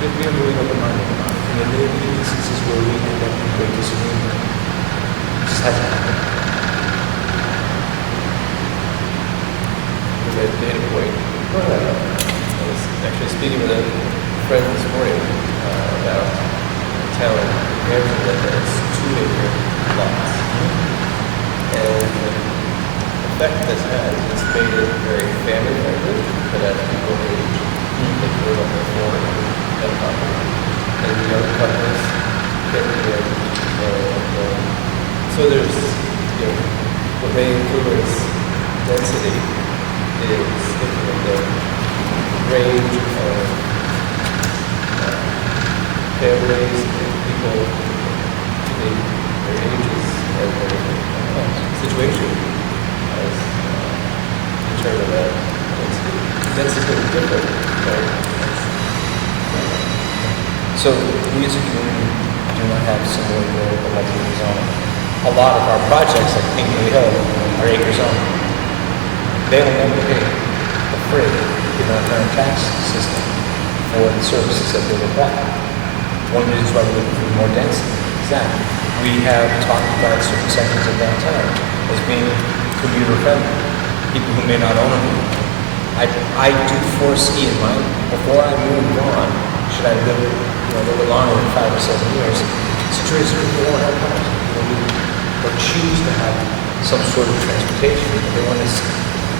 We are really open-minded about it. And there may be instances where we end up in great disagreement. It just hasn't happened. A data point. I was actually speaking with a friend this morning about a town in New Hampshire that has 2-acre lots. And the effect this has is made it very family friendly, but as people age, they can live on their floor and property. And the young couples get rid of so there's, what may influence density is looking at the range of families and people, their ages and their situation. density is going to differ, right? So we as a community do not have similar goal of multi-acre zoning. A lot of our projects, like Pinkley Hill, are acre zoning. They will never pay for free in our current tax system for the services that they provide. One reason why we're looking for more density is that we have talked about certain sections of downtown as being commuter friendly. People who may not own a home. I do foresee in mind, before I move on, should I live a little longer than 5 or 7 years, situations where people won't have cars. Or choose to have some sort of transportation. They want to.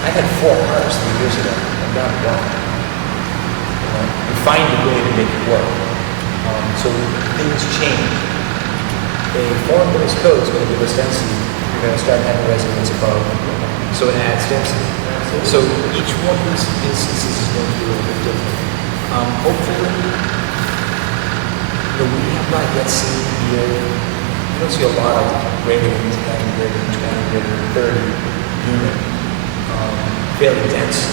I had 4 cars 3 years ago, and not one. You find a way to make it work. So things change. A form-based code is going to give us density. You're going to start having residents above, so it adds density. So each one of these instances is going to be a little bit different. Hopefully, we have not yet seen here. You don't see a lot of greater than 10, greater than 20, greater than 30 unit, fairly dense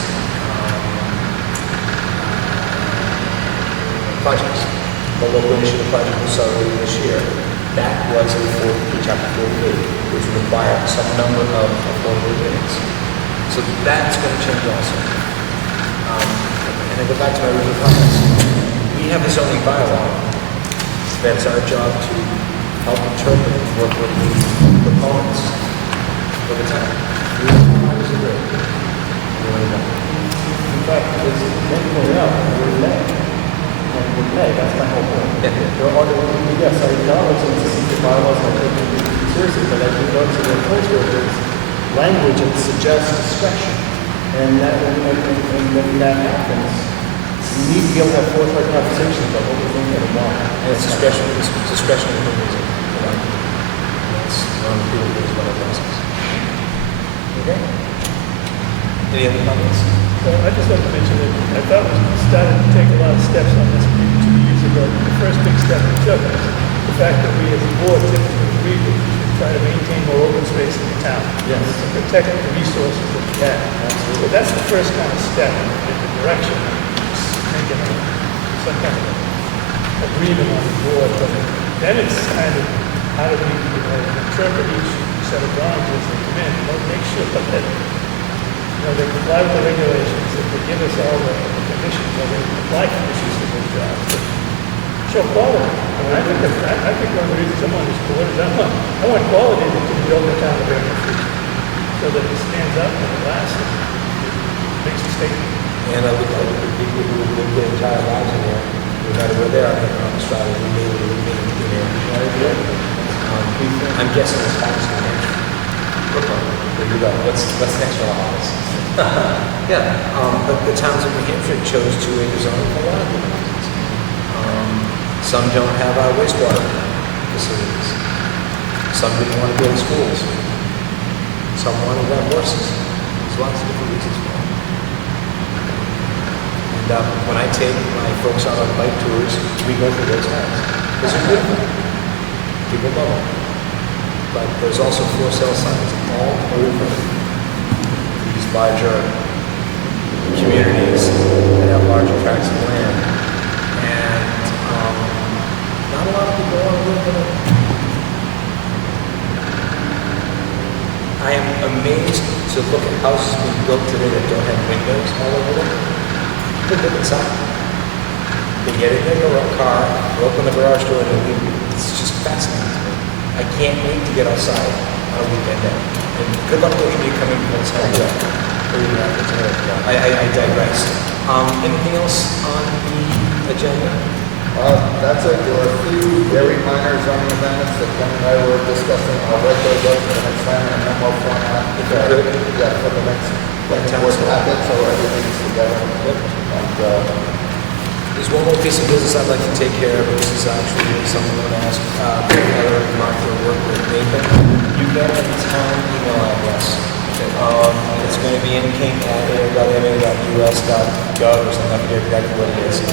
projects. The local initiative project we saw earlier this year, that was a chapter 48, which would require some number of affordable units. So that's going to change also. And I go back to my original comments. We have a zoning bylaw. That's our job to help interpret and work with the proponents of the town. We disagree. In fact, as Nick pointed out, we're May. And we're May, that's my whole point. Yeah. There are other, yes, I acknowledge that it's secret bylaws and I take it seriously, but I do notice that there are points where there's language that suggests discretion. And when that happens, we need to be able to have forthright conversations about what we're thinking and why. And it's discretionary reason. That's one of the people who is one of the process. Okay? Any other comments? Well, I just want to mention that I thought we started to take a lot of steps on this maybe 2 years ago. The first big step we took was the fact that we as a board typically agreed that we should try to maintain more open space in the town. Yes. To protect the resources that we have. So that's the first kind of step in the direction of making some kind of agreement on the board. But then it's kind of how do we interpret each set of drawings as they come in. Make sure that they comply with the regulations, that they give us all the conditions, or they apply conditions to those jobs. Show quality. I think one of the reasons I'm on this board is I want quality to be built in town of Fairfield, so that it stands up and it lasts and it makes a statement. And I would like the people who have lived their entire lives in there, no matter where they are on the strata, remain in there. I'm guessing it's Fox New Hampshire. Brooklyn. There you go. What's next for all this? But the towns of New Hampshire chose 2 acre zoning for a lot of different reasons. Some don't have wastewater facilities. Some didn't want to build schools. Some wanted to have horses. There's lots of different reasons for it. And when I take my folks out on bike tours, we go through those towns. Those are beautiful. People love them. But there's also for sale signs all over these larger communities that have larger tracts of land. And not a lot of people want to live in it. I am amazed to look at houses being built today that don't have windows all over them. They live inside. They get in their car, they open the garage door, and they leave. It's just fascinating to me. I can't wait to get outside on a weekend day. And good luck to anybody coming from this time. I digress. Anything else on the agenda? That's it. There were a few very minor zoning amendments that Ken and I were discussing. I'll write those up for the next time in a memo format. If you could. Yeah, for the next board packet, so everything's together. And, There's one more piece of business I'd like to take care of. This is actually something I'm going to ask Heather and Mark to work with Nathan. You get a town email address. It's going to be in king@ayer.ma.us.gov or something. I forget exactly what it is.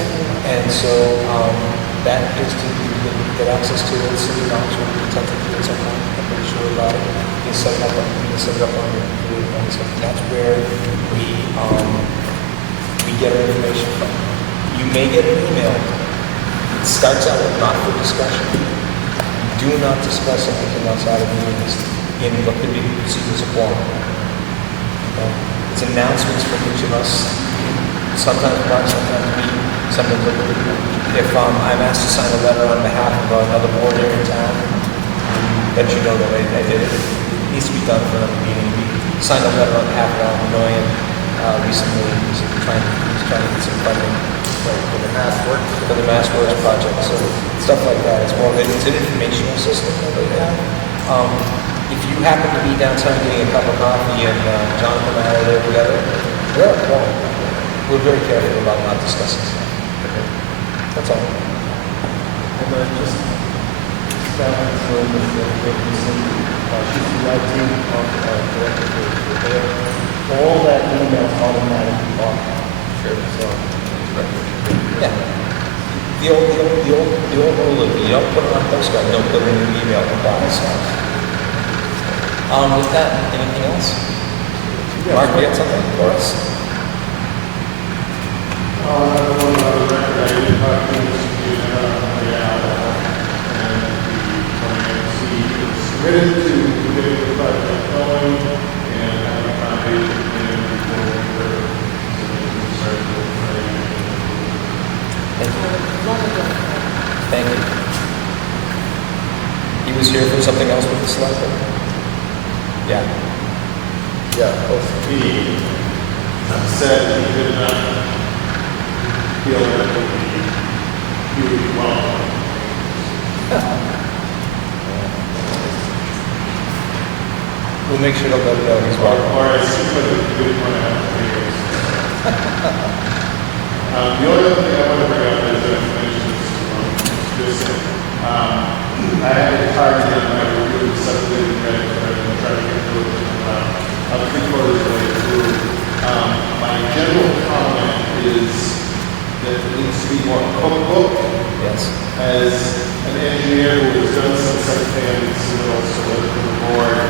And so that is to get access to it. City Council will be touching to it sometime. I'm pretty sure about it. You can set it up on your computer and stuff. That's where we get our information from. You may get an email. It starts out with not for discussion. Do not discuss anything outside of meetings in what could be perceived as a forum. Okay? It's announcements from each of us. Sometimes Mark, sometimes me, sometimes if I'm asked to sign a letter on behalf of another board here in town, let you know that I did it. It needs to be done for another meeting. We signed a letter on behalf of Alan Million recently. He's trying to get some funding For the mass work. for the Mass Works project. So stuff like that. It's more of it's an informational system that we have. If you happen to be downtown getting a cup of coffee and Jonathan and I are there together, we're at home. We're very careful about not discussing stuff. Okay? That's all. And then just staff is a little bit she's the IT director for there. All that email automatically off. Sure. So, Yeah. The old rule of you don't put it on postcard, don't put it in an email and buy stuff. With that, anything else? Mark, you had something for us? Committed to getting the project going and having a foundation plan before we start Thank you. He was here for something else with the select board? Yeah. He said he did not feel that he would be well. We'll make sure to let him know he's welcome. Or as you put it, good one out of videos. The only other thing I want to bring up is that I mentioned this. I had a target in my review of subdivision regs, but I'm going to try to get through it about 3/4 of the way through. My general comment is that it needs to be more cookbook. Yes. As an engineer who has done some site plans, so with the board,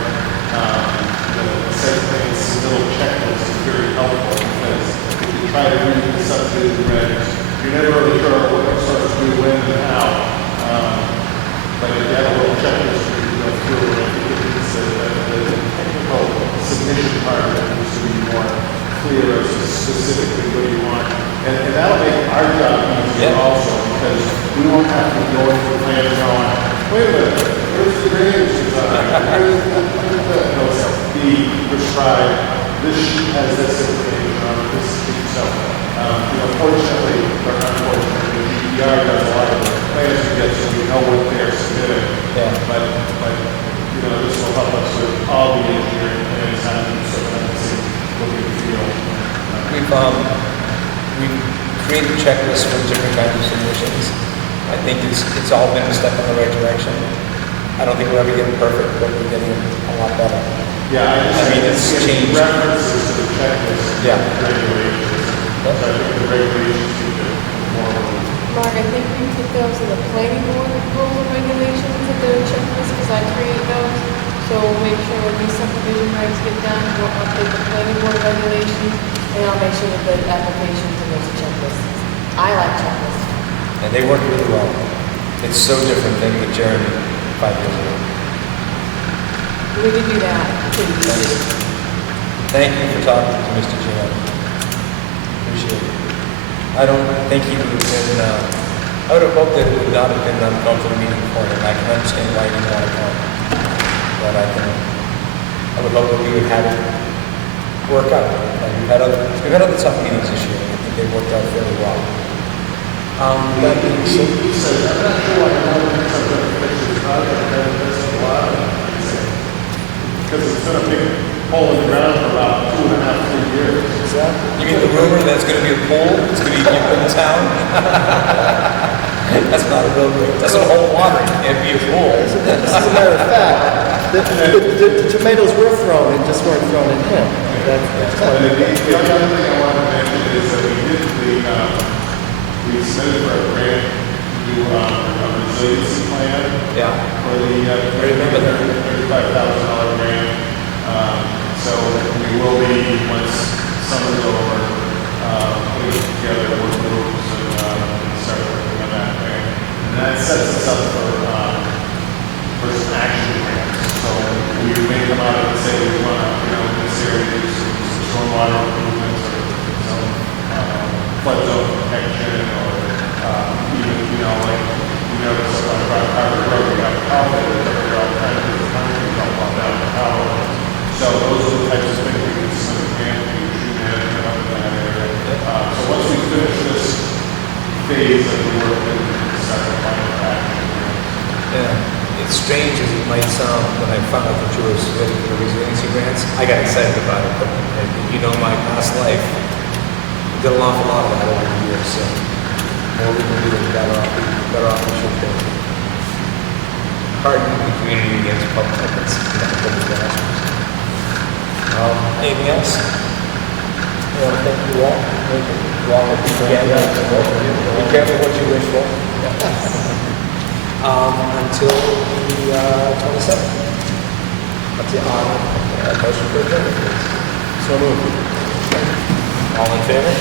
the site plans submittal checklist is very helpful because if you try to read the subdivision regs, you're never really sure what starts to do when and how. But if you have a little checklist you can go through, and I think it's the technical submission part of it needs to be more clear as to specifically what you want. And that'll make our job easier also, because we won't have to go into the plan going, wait a minute, where's the drainage design? Where's the be prescribed? This sheet has this information on it, this sheet. So, fortunately, or unfortunately, the DPR does a lot of the plans we get, so we know what they're submitting. Yeah. But this will help us with all the engineering plans, and so that we see what we feel. We've created checklists for different kinds of submissions. I think it's all been a step in the right direction. I don't think we'll ever get it perfect, but we're getting a lot better. Yeah, I mean, it's changed. References to the checklist. Yeah. Regulations. So I think the regulations need to more. Mark, I think we put those in the planning board rules and regulations that they're checklist, because I create those. So we'll make sure when these subdivision regs get done, we'll update the planning board regulations, and I'll make sure that the applications and those checklists. I like checklists. And they work really well. It's so different than with Jeremy 5 years ago. We can do that pretty easy. Thank you for talking to Mr. Gianni. Appreciate it. I don't think he would have been, I would have hoped that it would not have been come to the meeting for him. I can understand why he didn't want to come. But I would hope that we would have it work out. We've had other tough meetings this year. I think they worked out fairly well. That being said, He said, I'm not sure why I don't think something to fix this project, that's a lot. Because it's been a big hole in the ground for about 2.5, 3 years. exactly. You mean the rumor that it's going to be a pool? It's going to be in the town? That's not a real rumor. That's a whole water. It'd be a pool. As a matter of fact, the tomatoes were thrown, and just weren't thrown at him. That's The other thing I want to mention is that we submitted for a grant to do a resiliency plan Yeah. for the remember that. $35,000 grant. So we will be, once summer's over, putting stormwater improvements or some flood zone protection or even, you know, like, you notice up on Harvard Road, we have power that are all kind of different countries, all about down the power. So those are the types of things we can sort of grant the tree management up in that area. So once we finish this phase of the work, then we can start to find action. Yeah, it's strange as it might sound when I found out that you were submitting for resiliency grants. I got excited about it, but you know my past life, did an awful lot of that over the years, so the more we can do, the better off we should be. Hardening the community against public disasters. Anything else? I want to thank you all. You all be careful what you wish for. Until the 27th. Until motion for adjournment, please. So moved. All in favor?